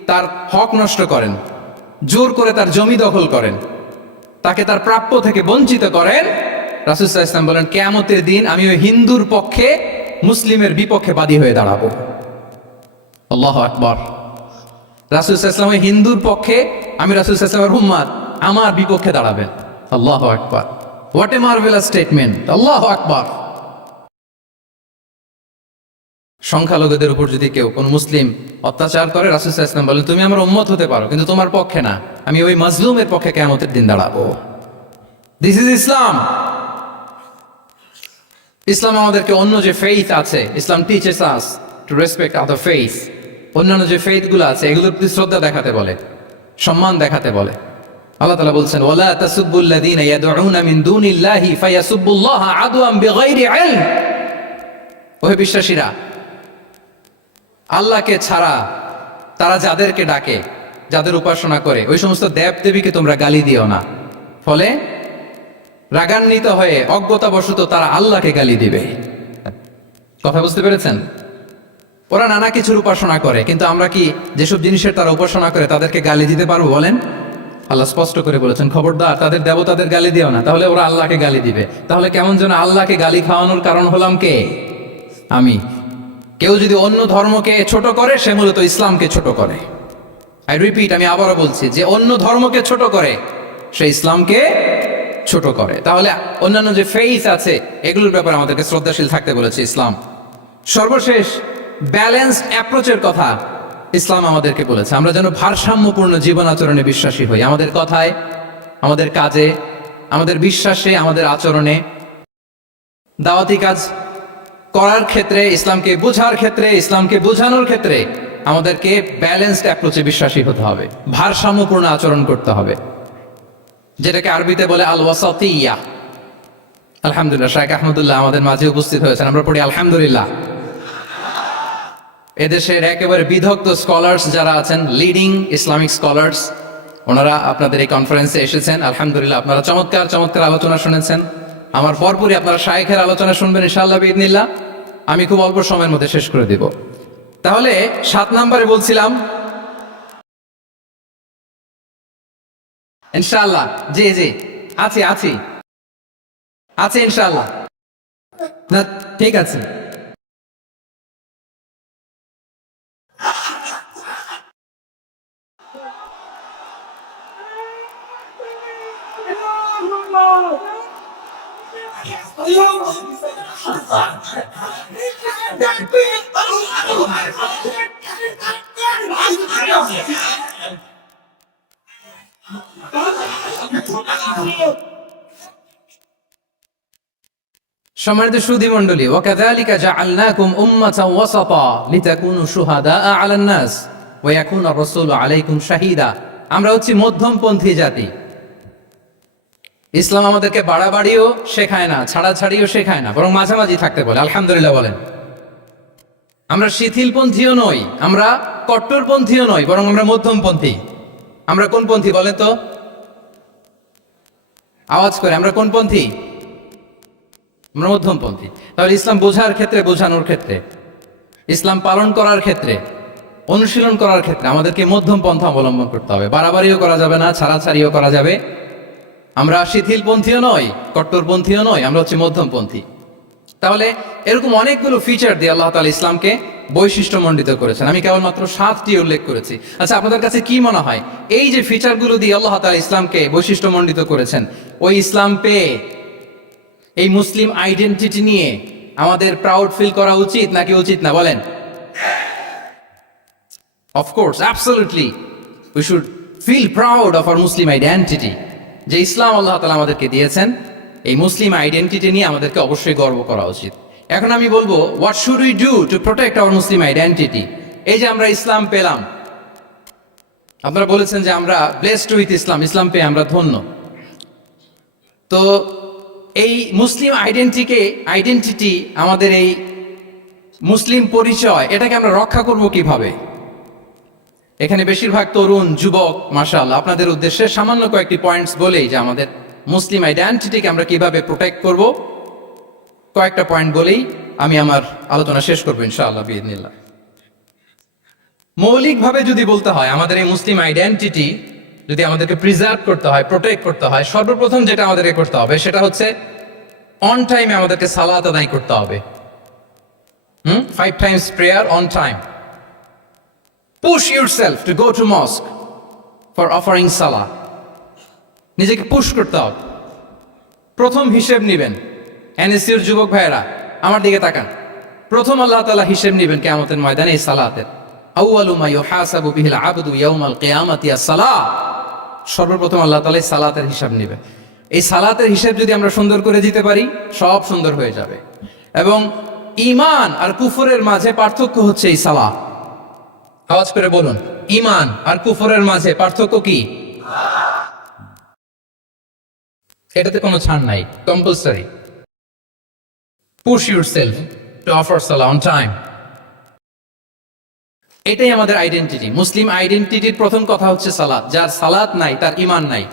তার হক নষ্ট করেন, জোর করে তার জমি দখল করেন, তাকে তার প্রাপ্য থেকে বঞ্চিত করেন, রাসূল সাল্লাল্লাহু আলাইহি ওয়াসাল্লাম বলেন, কিয়ামতের দিন আমি ওই হিন্দুর পক্ষে মুসলিমের বিপক্ষে বাদী হয়ে দাঁড়াবো। আল্লাহু আকবার। রাসূল সাল্লাল্লাহু আলাইহি ওয়াসাল্লাম হিন্দুর পক্ষে, আমি রাসূল সাল্লাল্লাহু আলাইহি ওয়াসাল্লামের উম্মত, আমার বিপক্ষে দাঁড়াবেন। আল্লাহু আকবার। What a marvellous statement. আল্লাহু আকবার। সংখ্যালঘুদের উপর যদি কেউ কোন মুসলিম অত্যাচার করে, রাসূল সাল্লাল্লাহু আলাইহি ওয়াসাল্লাম বলেন, তুমি আমার উম্মত হতে পারো, কিন্তু তোমার পক্ষে না, আমি ওই মাজলুমের পক্ষে কিয়ামতের দিন দাঁড়াবো। দিস ইজ ইসলাম। ইসলাম আমাদেরকে অন্য যে ফেইথ আছে, Islam teaches us to respect other faith. অন্যান্য যে ফেইথ গুলো আছে এগুলোর প্রতি শ্রদ্ধা দেখাতে বলে, সম্মান দেখাতে বলে। আল্লাহ তাআলা বলছেন, ওয়ালা তাসুব্বুল্লাযীনা ইয়াদউনা মিন দুনিল্লাহি ফায়াসুব্বুল্লাহা আদওয়ান বিগাইরি ইলম। ওহে বিশ্বাসীরা, আল্লাহকে ছাড়া তারা যাদেরকে ডাকে, যাদের উপাসনা করে, ওই সমস্ত দেব দেবীকে তোমরা গালি দিও না। ফলে রাগান্বিত হয়ে অজ্ঞতাবশত তারা আল্লাহকে গালি দিবে। কথা বুঝতে পেরেছেন? ওরা নানা কিছুর উপাসনা করে, কিন্তু আমরা কি যেসব জিনিসের তারা উপাসনা করে তাদেরকে গালি দিতে পারবো বলেন? আল্লাহ স্পষ্ট করে বলেছেন, খবরদার তাদের দেবতাদের গালি দিও না, তাহলে ওরা আল্লাহকে গালি দিবে। তাহলে কেমন যেন আল্লাহকে গালি খাওয়ানোর কারণ হলাম কে? আমি। কেউ যদি অন্য ধর্মকে ছোট করে, সে মূলত ইসলামকে ছোট করে। আই রিপিট, আমি আবারও বলছি, যে অন্য ধর্মকে ছোট করে সে ইসলামকে ছোট করে। তাহলে অন্যান্য যে ফেইথ আছে এগুলোর ব্যাপারে আমাদেরকে শ্রদ্ধাশীল থাকতে বলেছে ইসলাম। সর্বশেষ, ব্যালেন্সড অ্যাপ্রোচের কথা ইসলাম আমাদেরকে বলেছে। আমরা যেন ভারসাম্যপূর্ণ জীবন আচরণে বিশ্বাসী হই, আমাদের কথায়, আমাদের কাজে, আমাদের বিশ্বাসে, আমাদের আচরণে। দাওয়াতি কাজ করার ক্ষেত্রে, ইসলামকে বোঝার ক্ষেত্রে, ইসলামকে বোঝানোর ক্ষেত্রে আমাদেরকে ব্যালেন্সড অ্যাপ্রোচে বিশ্বাসী হতে হবে, ভারসাম্যপূর্ণ আচরণ করতে হবে, যেটাকে আরবিতে বলে আল ওয়াসাতিয়া। আলহামদুলিল্লাহ, শাইখ আহমদুল্লাহ আমাদের মাঝে উপস্থিত হয়েছেন, আমরা পড়ি আলহামদুলিল্লাহ। এদেশের একেবারে বিদগ্ধ স্কলার্স যারা আছেন, লিডিং ইসলামিক স্কলার্স, ওনারা আপনাদের এই কনফারেন্সে এসেছেন। আলহামদুলিল্লাহ, আপনারা চমৎকার চমৎকার আলোচনা শুনেছেন। আমার পরপরই আপনারা শাইখের আলোচনা শুনবেন ইনশাআল্লাহ বিইذনিল্লাহ। আমি খুব অল্প সময়ের মধ্যে শেষ করে দিব। তাহলে 7 নম্বরে বলছিলাম ইনশাআল্লাহ। জি জি, আছি আছি আছে ইনশাআল্লাহ। না, ঠিক আছে। সম্মানিত সুধী মণ্ডলী, ওয়াকাযালিকা জাআলনাকুম উম্মাতান ওয়াসাতা লিতাকুনু শুহাদাআ আলান নাস ওয়া ইয়াকুনা রাসূলু আলাইকুম শাহীদা। আমরা হচ্ছি মধ্যমপন্থী জাতি। ইসলাম আমাদেরকে বাড়াবাড়িও শেখায় না, ছাড়াছাড়িও শেখায় না, বরং মাঝামাঝি থাকতে বলে। আলহামদুলিল্লাহ বলেন। আমরা শিথিলপন্থীও নই, আমরা কট্টরপন্থীও নই, বরং আমরা মধ্যমপন্থী। আমরা কোন পন্থী বলেন তো? আওয়াজ করে, আমরা কোন পন্থী? আমরা মধ্যমপন্থী। তাহলে ইসলাম বোঝার ক্ষেত্রে, বোঝানোর ক্ষেত্রে, ইসলাম পালন করার ক্ষেত্রে, অনুশীলন করার ক্ষেত্রে আমাদেরকে মধ্যম পন্থা অবলম্বন করতে হবে। বাড়াবাড়িও করা যাবে না, ছাড়াছাড়িও করা যাবে। আমরা শিথিলপন্থীও নই, কট্টরপন্থীও নই, আমরা হচ্ছে মধ্যমপন্থী। তাহলে এরকম অনেকগুলো ফিচার দিয়ে আল্লাহ তাআলা ইসলামকে বৈশিষ্ট্যমণ্ডিত করেছেন। আমি কেবলমাত্র 7টি উল্লেখ করেছি। আচ্ছা, আপনাদের কাছে কি মনে হয়, এই যে ফিচারগুলো দিয়ে আল্লাহ তাআলা ইসলামকে বৈশিষ্ট্যমণ্ডিত করেছেন, ওই ইসলাম পেয়ে, এই মুসলিম আইডেন্টিটি নিয়ে আমাদের প্রাউড ফিল করা উচিত নাকি উচিত না? বলেন। Of course, absolutely, we should feel proud of our Muslim identity. যে ইসলাম আল্লাহ তাআলা আমাদেরকে দিয়েছেন, এই মুসলিম আইডেন্টিটি নিয়ে আমাদেরকে অবশ্যই গর্ব করা উচিত। এখন আমি বলবো, what should we do to protect our Muslim identity? এই যে আমরা ইসলাম পেলাম, আপনারা বলেছেন যে আমরা ব্লেসড উইথ ইসলাম, ইসলাম পেয়ে আমরা ধন্য। তো এই মুসলিম আইডেন্টিটি, আমাদের এই মুসলিম পরিচয়, এটাকে আমরা রক্ষা করব কিভাবে? এখানে বেশিরভাগ তরুণ যুবক, মাশাআল্লাহ, আপনাদের উদ্দেশ্যে সামান্য কয়েকটি পয়েন্টস বলেই যে আমাদের মুসলিম আইডেন্টিটিকে আমরা কিভাবে প্রোটেক্ট করব, কয়েকটা পয়েন্ট বলেই আমি আমার আলোচনা শেষ করবো ইনশাআল্লাহ বিইذনিল্লাহ। মৌলিকভাবে যদি বলতে হয়, আমাদের এই মুসলিম আইডেন্টিটি যদি আমাদেরকে প্রিজার্ভ করতে হয়, প্রোটেক্ট করতে হয়, সর্বপ্রথম যেটা আমাদেরকে করতে হবে সেটা হচ্ছে অন টাইমে আমাদেরকে সালাত আদায় করতে হবে। 5 times prayer on time. Push yourself to go to mosque for offering salah. নিজেকে পুশ করতে হবে। প্রথম হিসেব নিবেন, এনএসসির যুবক ভাইয়েরা আমার দিকে তাকান। প্রথম আল্লাহ তাআলা হিসেব নিবেন কিয়ামতের ময়দানে এই সালাতের। আউয়ালু মা ইউহাসাবু বিহিল আবদু ইয়াউমাল কিয়ামাতি আস-সালাহ। সর্বপ্রথম আল্লাহ তাআলা এই সালাতের হিসাব নেবে। এই সালাতের হিসাব যদি আমরা সুন্দর করে দিতে পারি, সব সুন্দর হয়ে যাবে। এবং ঈমান আর কুফরের মাঝে পার্থক্য হচ্ছে এই সালাত। আওয়াজ করে বলুন, ঈমান আর কুফরের মাঝে পার্থক্য কি? এটাতে কোনো ছাড় নাই, compulsory. Push yourself to offer Salah on time. এটাই আমাদের আইডেন্টিটি। মুসলিম আইডেন্টিটির প্রথম কথা হচ্ছে সালাত। যার সালাত নাই তার ঈমান নাই।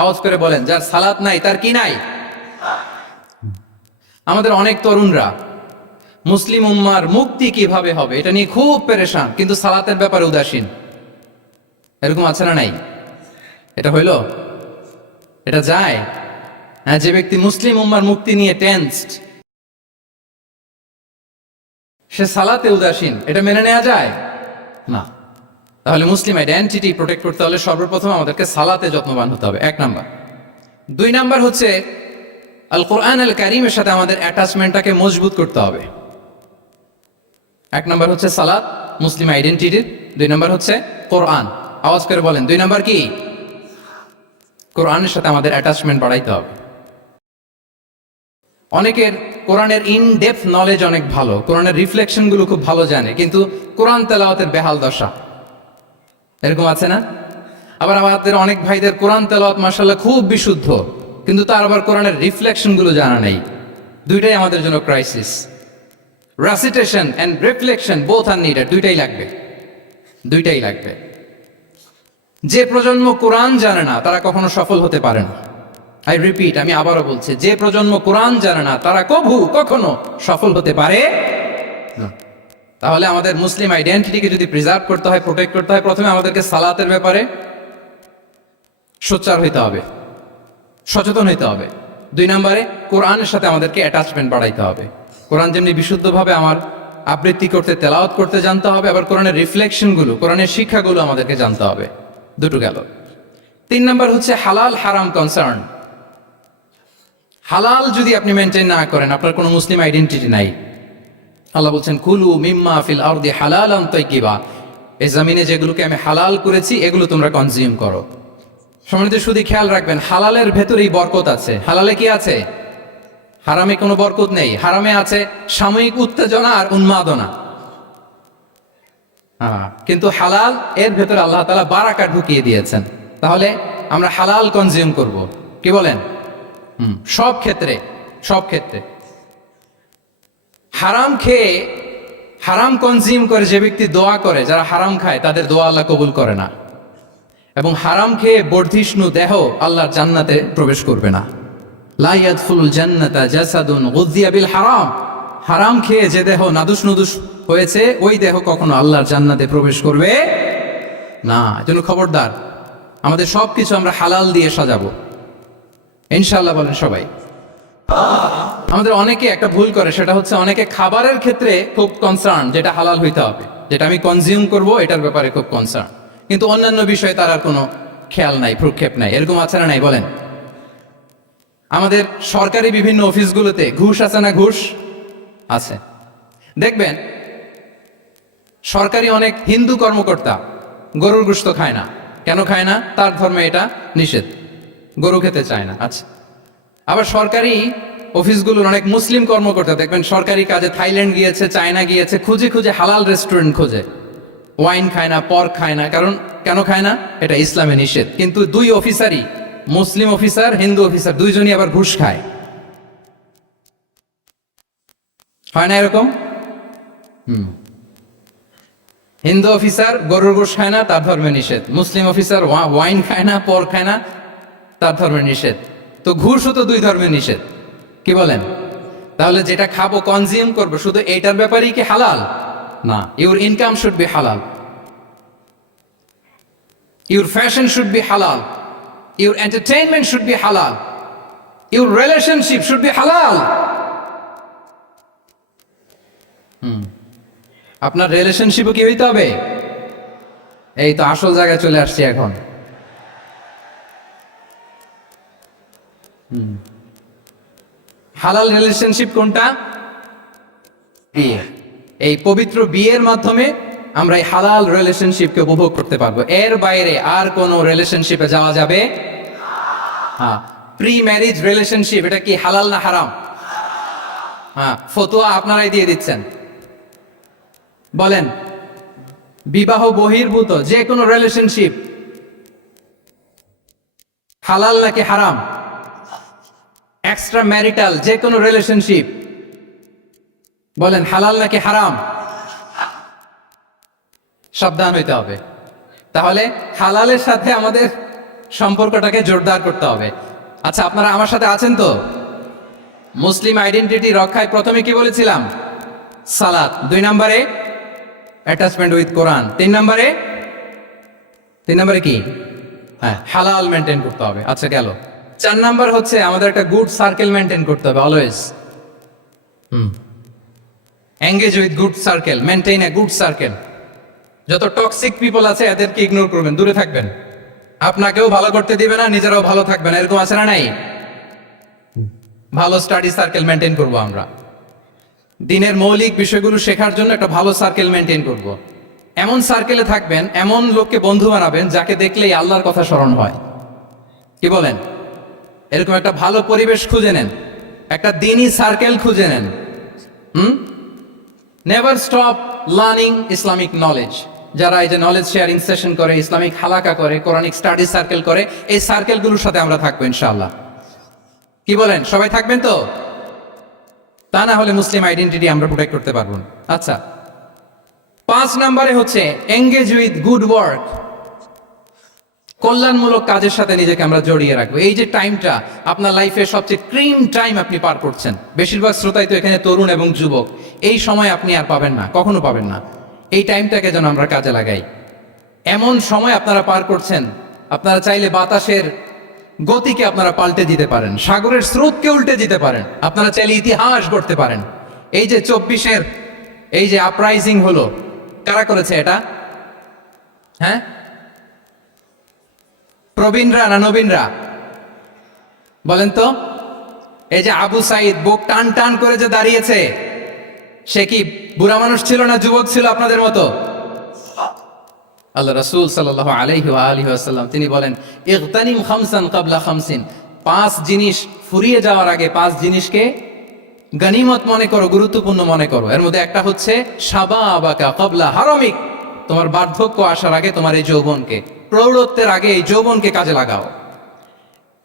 আওয়াজ করে বলেন, যার সালাত নাই তার কি নাই? আমাদের অনেক তরুণরা মুসলিম উম্মার মুক্তি কিভাবে হবে এটা নিয়ে খুব পেরেশান, কিন্তু সালাতের ব্যাপারে উদাসীন। এরকম আছে না নাই? এটা হইল? এটা যায়? হ্যাঁ, যে ব্যক্তি মুসলিম উম্মার মুক্তি নিয়ে টেন্সড, সে সালাতে উদাসীন, এটা মেনে নেওয়া যায় না। তাহলে মুসলিম আইডেন্টিটি প্রোটেক্ট করতে হলে সর্বপ্রথম আমাদেরকে সালাতে যত্নবান হতে হবে, 1 নাম্বার। 2 নাম্বার হচ্ছে আল কোরআন আল কারীমের সাথে আমাদের অ্যাটাচমেন্টটাকে মজবুত করতে হবে। 1 নাম্বার হচ্ছে সালাত, মুসলিম আইডেন্টিটির। 2 নাম্বার হচ্ছে কোরআন। আওয়াজ করে বলেন, 2 নাম্বার কি? কোরআনের সাথে আমাদের অ্যাটাচমেন্ট বাড়াইতে হবে। অনেকের কোরআনের ইন ডেপথ নলেজ অনেক ভালো, কোরআনের রিফ্লেকশন গুলো খুব ভালো জানে, কিন্তু কোরআন তেলাওয়াতের বেহাল দশা। এরকম আছে না? আবার আমাদের অনেক ভাইদের কোরআন তেলাওয়াত মাশাআল্লাহ খুব বিশুদ্ধ, কিন্তু তার আবার কোরআনের রিফ্লেকশন গুলো জানা নেই। দুইটাই আমাদের জন্য crisis. Recitation and reflection both are needed. দুইটাই লাগবে। যে প্রজন্ম কোরআন জানে না তারা কখনো সফল হতে পারে না। আই রিপিট, আমি আবারও বলছি, যে প্রজন্ম কোরআন জানে না তারা কখনো সফল হতে পারে না। তাহলে আমাদের মুসলিম আইডেন্টিটিকে যদি প্রিজার্ভ করতে হয়, প্রোটেক্ট করতে হয়, প্রথমে আমাদেরকে সালাতের ব্যাপারে সোচ্চার হইতে হবে, সচেতন হইতে হবে। 2 নম্বরে কোরআনের সাথে আমাদেরকে অ্যাটাচমেন্ট বাড়াইতে হবে। কোরআন যেমনি বিশুদ্ধভাবে আমার আবৃত্তি করতে, তেলাওয়াত করতে জানতে হবে, আবার কোরআনের রিফ্লেকশনগুলো, কোরআনের শিক্ষাগুলো আমাদেরকে জানতে হবে। দুটো গেল। 3 নম্বর হচ্ছে হালাল হারাম কনসার্ন। হালাল যদি আপনি মেনটেন না করেন, আপনার কোনো মুসলিম আইডেন্টিটি নাই। আল্লাহ বলছেন, কুলু মিম্মা ফিল আরদি হালালান তাইয়্যিবা। এই জমিনে যেগুলোকে আমি হালাল করেছি এগুলো তোমরা কনজিউম করো। সম্মানিত শুধু খেয়াল রাখবেন, হালালের ভেতরেই বরকত আছে। হালালে কি আছে? হারামে কোনো বরকত নেই। হারামে আছে সাময়িক উত্তেজনা আর উন্মাদনা। কিন্তু হালাল, এর ভেতরে আল্লাহ তাআলা বারাকা ঢুকিয়ে দিয়েছেন। তাহলে আমরা হালাল কনজিউম করব, কি বলেন? সব ক্ষেত্রে, সব ক্ষেত্রে। হারাম খেয়ে, হারাম কনজিউম করে যে ব্যক্তি দোয়া করে, যারা হারাম খায় তাদের দোয়া আল্লাহ কবুল করে না। এবং হারাম খেয়ে বর্ধিষ্ণু দেহ আল্লাহর জান্নাতে প্রবেশ করবে না। লা ইয়াদখুলুল জান্নাতা জাসাদুন গুযিয়া বিল হারাম। হারাম খেয়ে যে দেহ নাদুস নুদুস হয়েছে, ওই দেহ কখনো আল্লাহর জান্নাতে প্রবেশ করবে না। এজন্য খবরদার, আমাদের সবকিছু আমরা হালাল দিয়ে সাজাবো ইনশাআল্লাহ। বলেন সবাই। আমাদের অনেকে একটা ভুল করে, সেটা হচ্ছে অনেকে খাবারের ক্ষেত্রে খুব কনসার্ন, যেটা হালাল হইতে হবে, যেটা আমি কনজিউম করব এটার ব্যাপারে খুব কনসার্ন, কিন্তু অন্যান্য বিষয়ে তার আর কোনো খেয়াল নাই, ভ্রুক্ষেপ নাই। এরকম আছে না নাই বলেন? আমাদের সরকারি বিভিন্ন অফিসগুলোতে ঘুষ আছে না? ঘুষ আছে। দেখবেন সরকারি অনেক হিন্দু কর্মকর্তা গরুর গোশত খায় না। কেন খায় না? তার ধর্মে এটা নিষেধ, গরু খেতে চায় না। আচ্ছা, আবার সরকারি অফিসগুলোর অনেক মুসলিম কর্মকর্তা দেখবেন সরকারি কাজে থাইল্যান্ড গিয়েছে, চায়না গিয়েছে, খুঁজে খুঁজে হালাল রেস্টুরেন্ট খোঁজে। ওয়াইন খায় না, পর্ক খায় না। কারণ কেন খায় না? এটা ইসলামে নিষেধ। কিন্তু দুই অফিসারই, মুসলিম অফিসার, হিন্দু অফিসার, দুইজনই আবার ঘুষ খায়। হয় না এরকম? হিন্দু অফিসার গরুর গোশ খায় না, তার ধর্মে নিষেধ। মুসলিম অফিসার ওয়াইন খায় না, পর্ক খায় না, তার ধর্মে নিষেধ। তো ঘুষও তো দুই ধর্মে নিষেধ, কি বলেন? তাহলে যেটা খাবো, কনজিউম করবো, শুধু এইটার ব্যাপারেই কি হালাল? না। ইউর ইনকাম শুড বি হালাল, ইউর ফ্যাশন শুড বি হালাল, ইউর এন্টারটেইনমেন্ট শুড বি হালাল, ইউর রিলেশনশিপ শুড বি হালাল। আপনার রিলেশনশিপও কি হইতে হবে? এই তো আসল জায়গায় চলে আসছি এখন। হালাল রিলেশনশিপ কোনটা? বিয়ে। এই পবিত্র বিয়ের মাধ্যমে আমরা এই হালাল রিলেশনশিপকে উপভোগ করতে পারবো। এর বাইরে আর কোন রিলেশনশিপে যাওয়া যাবে? হ্যাঁ। প্রি ম্যারেজ রিলেশনশিপ, এটা কি হালাল না হারাম? হ্যাঁ, ফতোয়া আপনারাই দিয়ে দিচ্ছেন। বলেন, বিবাহ বহির্ভূত যে কোনো রিলেশনশিপ হালাল নাকি হারাম? এক্সট্রা ম্যারিটাল যে কোনো রিলেশনশিপ বলেন হালাল নাকি হারাম? সাবধান হইতে হবে। তাহলে হালালের সাথে আমাদের সম্পর্কটাকে জোরদার করতে হবে। আচ্ছা, আপনারা আমার সাথে আছেন তো? মুসলিম আইডেন্টিটি রক্ষায় প্রথমে কি বলেছিলাম? সালাত। 2 নম্বরে অ্যাটাচমেন্ট উইথ কোরআন। 3 নম্বরে কি? হ্যাঁ, হালাল মেনটেন করতে হবে। আচ্ছা, গেল। 4 নাম্বার হচ্ছে আমাদের একটা গুড সার্কেল মেনটেন করতে হবে always. Engage with good circle, maintain a good circle. যত টক্সিক পিপল আছে এদেরকে ইগনোর করবেন, দূরে থাকবেন। আপনাকেও ভালো করতে দিবে না, নিজেরাও ভালো থাকবেন। এরকম আছে না নাই? ভালো স্টাডি সার্কেল মেনটেন করব আমরা। দিনের মৌলিক বিষয়গুলো শেখার জন্য একটা ভালো সার্কেল মেনটেন করব। এমন সার্কেলে থাকবেন, এমন লোককে বন্ধু বানাবেন যাকে দেখলেই আল্লাহর কথা স্মরণ হয়, কি বলেন? এরকম একটা ভালো পরিবেশ খুঁজে নেন, একটা দ্বীনি সার্কেল খুঁজে নেন। Never stop learning Islamic knowledge. যারা এই যে নলেজ শেয়ারিং সেশন করে, ইসলামিক হালাকা করে, কোরআনিক স্টাডি সার্কেল করে, এই সার্কেলগুলোর সাথে আমরা থাকবো ইনশাআল্লাহ, কি বলেন? সবাই থাকবেন তো? তা না হলে মুসলিম আইডেন্টিটি আমরা প্রোটেক্ট করতে পারবো না। আচ্ছা, 5 নম্বরে হচ্ছে এঙ্গেজ উইথ গুড ওয়ার্ক। কল্যাণমূলক কাজের সাথে নিজেকে আমরা জড়িয়ে রাখবো। এই যে টাইমটা আপনার লাইফের সবচেয়ে ক্রিম টাইম আপনি পার করছেন, বেশিরভাগ শ্রোতাই তো এখানে তরুণ এবং যুবক, এই সময় আপনি আর পাবেন না, কখনো পাবেন না। এই টাইমটাকে যেন আমরা কাজে লাগাই। এমন সময় আপনারা পার করছেন, আপনারা চাইলে বাতাসের গতিকে আপনারা পাল্টে দিতে পারেন, সাগরের স্রোতকে উল্টে দিতে পারেন, আপনারা চাইলে ইতিহাস গড়তে পারেন। এই যে 24-এর এই যে আপরাইজিং হলো, কারা করেছে এটা? হ্যাঁ, প্রবীণরা না নবীনরা? বলেন তো। এই যে আবু সাইদ বুক টান টান করে যে দাঁড়িয়েছে, সে কি বুড়া মানুষ ছিল না যুবক ছিল আপনাদের মতো? আল্লাহ রাসূল সাল্লাল্লাহু আলাইহি ওয়া আলিহি ওয়াসাল্লাম তিনি বলেন, ইগতানিম খামসান ক্বাবলা খামসিন, 5 জিনিস ফুরিয়ে যাওয়ার আগে 5 জিনিসকে গনিমত মনে করো, গুরুত্বপূর্ণ মনে করো। এর মধ্যে একটা হচ্ছে শাবাবাকা ক্বাবলা হারামিক, তোমার বার্ধক্য আসার আগে তোমার এই যৌবনকে, প্রৌঢ়ত্বের আগে এই যৌবনকে কাজে লাগাও।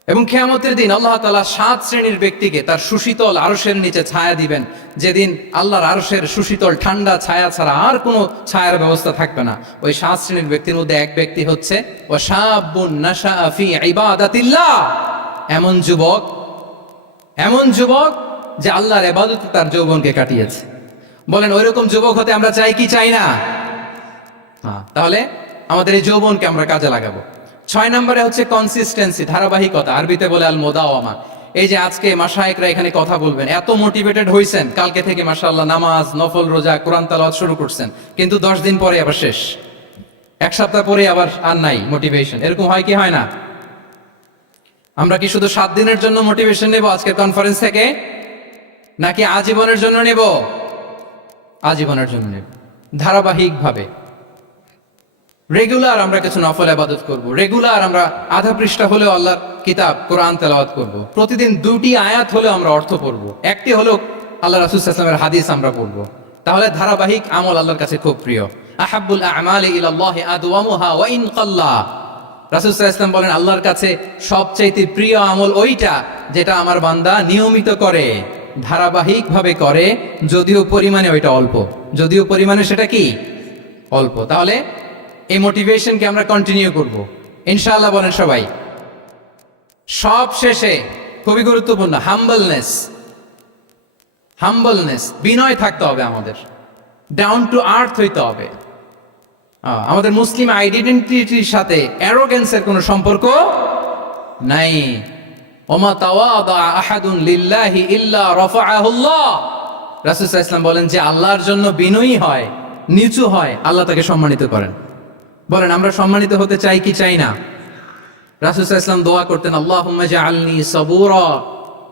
এবং কিয়ামতের দিন আল্লাহ তাআলা 7 শ্রেণীর ব্যক্তিকে তার সুশীতল আরশের নিচে ছায়া দিবেন, যেদিন আল্লাহর আরশের সুশীতল ঠান্ডা ছায়া ছাড়া আর কোনো ছায়ার ব্যবস্থা থাকবে না। ওই 7 শ্রেণীর ব্যক্তির মধ্যে এক ব্যক্তি হচ্ছে ওয়াশাবুন নাশাআ ফি ইবাদাতিল্লাহ, এমন যুবক যে আল্লাহর ইবাদতে তার যৌবনকে কাটিয়েছে। বলেন ওইরকম যুবক হতে আমরা চাই কি চাই না? তাহলে আমাদের এই যৌবনকে আমরা কাজে লাগাবো। 6 নম্বরে হচ্ছে কনসিস্টেন্সি, ধারাবাহিকতা, আরবিতে বলে আল মুদাওয়ামা। এই যে আজকে মাশায়েখরা এখানে কথা বলবেন, এত মোটিভেটেড হইছেন, কালকে থেকে মাশাআল্লাহ নামাজ, নফল রোজা, কোরআন তেলাওয়াত শুরু করছেন, কিন্তু 10 দিন পরে আবার শেষ, 1 সপ্তাহ পরে আবার আর নাই মোটিভেশন। এরকম হয় কি হয় না? আমরা কি শুধু 7 দিনের জন্য মোটিভেশন নেব আজকের কনফারেন্স থেকে, নাকি আজীবনের জন্য নেব? আজীবনের জন্য নেব। ধারাবাহিকভাবে রেগুলার আমরা কিছু নফল ইবাদত করব, রেগুলার আমরা আধা পৃষ্ঠা হলেও আল্লাহর কিতাব কোরআন তেলাওয়াত করব, প্রতিদিন 2টি আয়াত হলেও আমরা অর্থ পড়ব, একটি হলেও আল্লাহ রাসূল সাল্লাল্লাহু আলাইহি ওয়াসাল্লামের হাদিস আমরা পড়ব। তাহলে ধারাবাহিক আমল আল্লাহর কাছে খুব প্রিয়। আহাব্বুল আ'মালি ইলাল্লাহি আদওয়ামুহা ওয়া ইন কাল্লা, রাসূল সাল্লাল্লাহু আলাইহি ওয়াসাল্লাম বলেন আল্লাহর কাছে সবচাইতে প্রিয় আমল ওইটা যেটা আমার বান্দা নিয়মিত করে, ধারাবাহিকভাবে করে, যদিও পরিমাণে ওইটা অল্প, যদিও পরিমাণে সেটা কি অল্প। তাহলে এই মোটিভেশনকে আমরা কন্টিনিউ করব ইনশাআল্লাহ। বলেন সবাই। সব শেষে খুবই গুরুত্বপূর্ণ হাম্বলনেস, বিনয় থাকতে হবে আমাদের, ডাউন টু আর্থ হইতে হবে। আমাদের মুসলিম আইডেন্টিটির সাথে অ্যারোগেন্সের কোনো সম্পর্ক নাই। ওমা তাওয়াদা আহাদুন লিল্লাহি ইল্লা রাফাআহুল্লাহ, রাসূল সাল্লাল্লাহু আলাইহি ওয়াসাল্লাম বলেন যে আল্লাহর জন্য বিনয়ী হয়, নিচু হয়, আল্লাহ তাকে সম্মানিত করেন। বলেন আমরা সম্মানিত হতে চাই কি চাই না? রাসূল সাল্লাল্লাহু আলাইহি ওয়াসাল্লাম দোয়া করতেন, আল্লাহুম্মা জাআলনি সাবুরা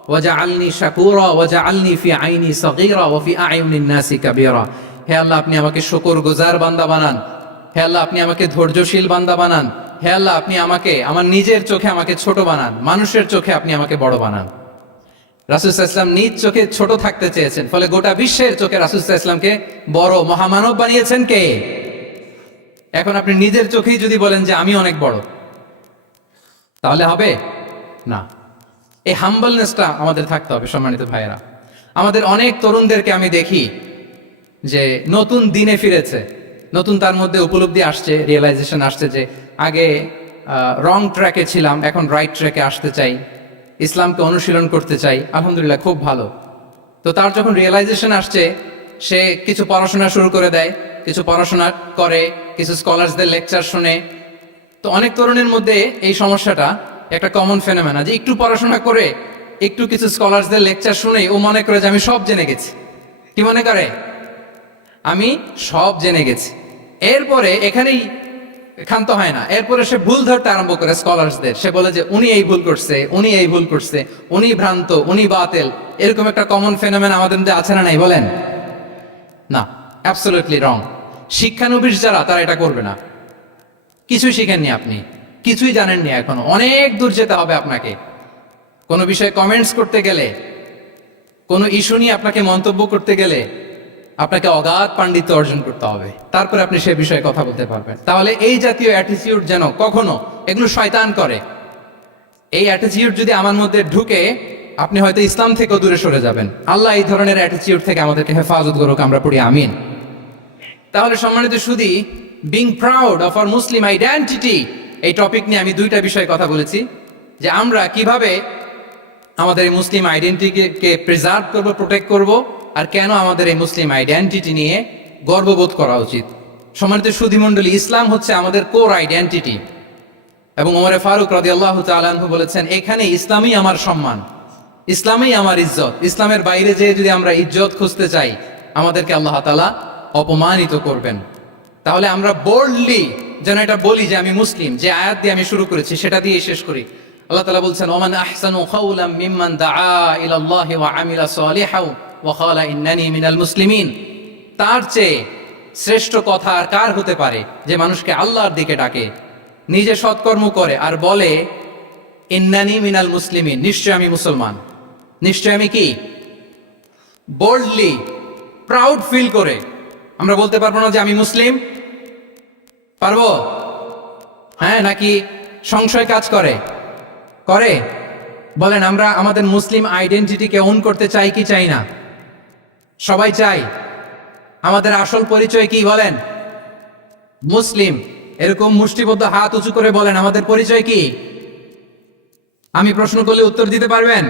ওয়া জাআলনি শাকুরা ওয়া জাআলনি ফি আইনি সাগীরা ওয়া ফি আ'ইউনিন নাসি কাবীরা। হে আল্লাহ আপনি আমাকে শুকরগুজার বান্দা বানান, হে আল্লাহ আপনি আমাকে ধৈর্যশীল বান্দা বানান, হে আল্লাহ আপনি আমাকে আমার নিজের চোখে আমাকে ছোট বানান, মানুষের চোখে আপনি আমাকে বড় বানান। রাসূল সাল্লাল্লাহু আলাইহি ওয়াসাল্লাম নিজ চোখে ছোট থাকতে চেয়েছেন, ফলে গোটা বিশ্বের চোখে রাসূল সাল্লাল্লাহু আলাইহি ওয়াসাল্লামকে বড় মহামানব বানিয়েছেন কে? এখন আপনি নিজের চোখেই যদি বলেন যে আমি অনেক বড়, তাহলে হবে না। এই হাম্বলনেসটা আমাদের থাকতে হবে। সম্মানিত ভাইয়েরা, আমাদের অনেক তরুণদেরকে আমি দেখি যে নতুন দিনে ফিরেছে, নতুন তার মধ্যে উপলব্ধি আসছে, রিয়েলাইজেশন আসছে যে আগে রং ট্র্যাকে ছিলাম, এখন রাইট ট্র্যাকে আসতে চাই, ইসলামকে অনুশীলন করতে চাই। আলহামদুলিল্লাহ, খুব ভালো। তো তার যখন রিয়েলাইজেশন আসছে, সে কিছু পড়াশোনা শুরু করে দেয়, কিছু পড়াশোনা করে, কিছু স্কলারসদের লেকচার শুনে। তো অনেক তরুণের মধ্যে এই সমস্যাটা একটা কমন ফেনোমেনা, যে একটু পড়াশোনা করে, একটু কিছু স্কলারসদের লেকচার শুনেই ও মনে করে যে আমি সব জেনে গেছি। কি মনে করে? আমি সব জেনে গেছি। এরপরে এখানেই ক্ষান্ত হয় না, এরপরে সে ভুল ধরতে আরম্ভ করে স্কলারসদের। সে বলে যে উনি এই ভুল করছে, উনি এই ভুল করছে, উনি ভ্রান্ত, উনি বাতিল। এরকম একটা কমন ফেনোমেনা আমাদের মধ্যে আছে না নাই? বলেন না, অ্যাবসলিউটলি রং। শিক্ষানবিশ যারা, তারা এটা করবে না। কিছুই শিখেননি আপনি, কিছুই জানেননি, এখনো অনেক দূর যেতে হবে আপনাকে। কোনো বিষয়ে কমেন্টস করতে গেলে, কোনো ইস্যু নিয়ে আপনাকে মন্তব্য করতে গেলে আপনাকে অগাধ পাণ্ডিত্য অর্জন করতে হবে, তারপরে আপনি সে বিষয়ে কথা বলতে পারবেন। তাহলে এই জাতীয় অ্যাটিটিউড যেন কখনো, এগুলো শয়তান করে, এই অ্যাটিটিউড যদি আমার মধ্যে ঢুকে, আপনি হয়তো ইসলাম থেকেও দূরে সরে যাবেন। আল্লাহ এই ধরনের অ্যাটিটিউড থেকে আমাদেরকে হেফাজত করুক, আমরা পড়ি আমিন। তাহলে সম্মানিত সুধী, being proud of our Muslim identity, এই টপিক নিয়ে আমি 2টা বিষয়ে কথা বলেছি, যে আমরা কিভাবে আমাদের এই মুসলিম আইডেন্টিটিকে প্রিজার্ভ করব, প্রোটেক্ট করব, আর কেন আমাদের এই মুসলিম আইডেন্টিটি নিয়ে গর্ববোধ করা উচিত। সম্মানিত সুধী মণ্ডলী, ইসলাম হচ্ছে আমাদের কোর আইডেন্টিটি, এবং ওমর ফারুক রাদিয়াল্লাহু তাআলা আনহু বলেছেন, এখানে ইসলামই আমার সম্মান, ইসলামই আমার ইজ্জত। ইসলামের বাইরে যেয়ে যদি আমরা ইজ্জত খুঁজতে চাই, আমাদেরকে আল্লাহ তাআলা অপমানিত করবেন। তাহলে আমরা বোল্ডলি যেন এটা বলি যে আমি মুসলিম। যে আয়াত দিয়ে আমি শুরু করেছি সেটা দিয়ে শেষ করি। আল্লাহ তাআলা বলছেন, ওমান আহসানু কাওলাম মিম্মান দাআ ইলাল্লাহি ওয়া আমিলা সালিহাও ওয়া ক্বালা ইন্নানি মিনাল মুসলিমিন। তার চেয়ে শ্রেষ্ঠ কথা আর কার হতে পারে যে মানুষকে আল্লাহর দিকে ডাকে, নিজে সৎকর্ম করে আর বলে ইন্নানি মিনাল মুসলিমিন, নিশ্চয় আমি মুসলমান, নিশ্চয় আমি কি, বোল্ডলি প্রাউড ফিল করে। আমরা বলতে পারবো না যে আমি মুসলিম? পারবো? হ্যাঁ, নাকি সংশয় কাজ করে? করে? বলেন, আমরা আমাদের মুসলিম আইডেন্টিটিকে ওন করতে চাই কি চাই না? সবাই চাই। আমাদের আসল পরিচয় কি বলেন? মুসলিম। এরকম মুষ্টিবদ্ধ হাত উঁচু করে বলেন, আমাদের পরিচয় কি? আমি প্রশ্ন করলে উত্তর দিতে পারবেন?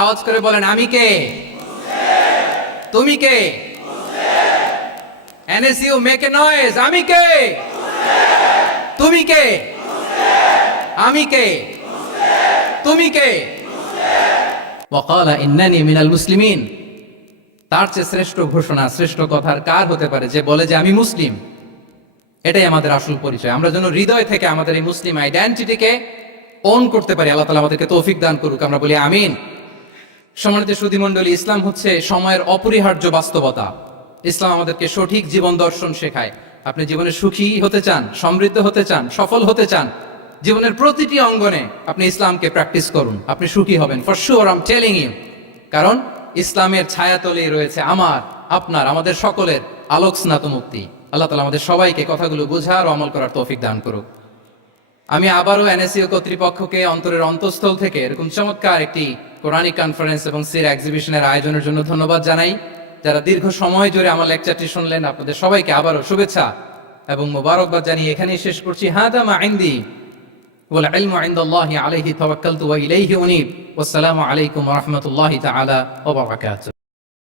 আওয়াজ করে বলেন, আমি কে? তুমি কে? এনএসইউ মেক এ নয়েজ, আমি কে? তুমি কে? আমি কে? তুমি কে? ওয়াকালা ইন্নানি মিনাল মুসলিমিন। তার চেয়ে শ্রেষ্ঠ ঘোষণা, শ্রেষ্ঠ কথার কার হতে পারে যে বলে যে আমি মুসলিম? এটাই আমাদের আসল পরিচয়। আমরা যেন হৃদয় থেকে আমাদের এই মুসলিম আইডেন্টিটিকে ওন করতে পারি। আল্লাহ তাআলা আমাদেরকে তৌফিক দান করুক, আমরা বলি আমিন। সম্মানিত সুধী মণ্ডলী, ইসলাম হচ্ছে সময়ের অপরিহার্য বাস্তবতা। ইসলাম আমাদেরকে সঠিক জীবন দর্শন শেখায়। আপনি জীবনে সুখী হতে চান, সমৃদ্ধ হতে চান, সফল হতে চান, জীবনের প্রতিটি অঙ্গনে আপনি ইসলামকে প্র্যাকটিস করুন, আপনি সুখী হবেন for sure, I am telling you. কারণ ইসলামের ছায়াতলেই রয়েছে আমার, আপনার, আমাদের সকলের আলোক স্নাত মুক্তি। আল্লাহ তাআলা আমাদের সবাইকে কথাগুলো বোঝার ও আমল করার তৌফিক দান করুক। আমি আবারও এনএসইউ কর্তৃপক্ষকে অন্তরের অন্তঃস্থল থেকে এরকম চমৎকার একটি কোরআনিক কনফারেন্স এবং সির এক্সিবিশনের আয়োজনের জন্য ধন্যবাদ জানাই। যারা দীর্ঘ সময় জুড়ে আমার লেকচারটি শুনলেন, আপনাদের সবাইকে আবারও শুভেচ্ছা এবং মোবারকবাদ জানিয়ে এখানেই শেষ করছি। হাদা মা ইনদি ওয়াল ইলমু ইনদাল্লাহি আলাইহি তাওয়াক্কালতু ওয়া ইলাইহি উনীব। ওয়াসসালামু আলাইকুম ওয়া রাহমাতুল্লাহি তাআলা ওয়া বারাকাতুহু।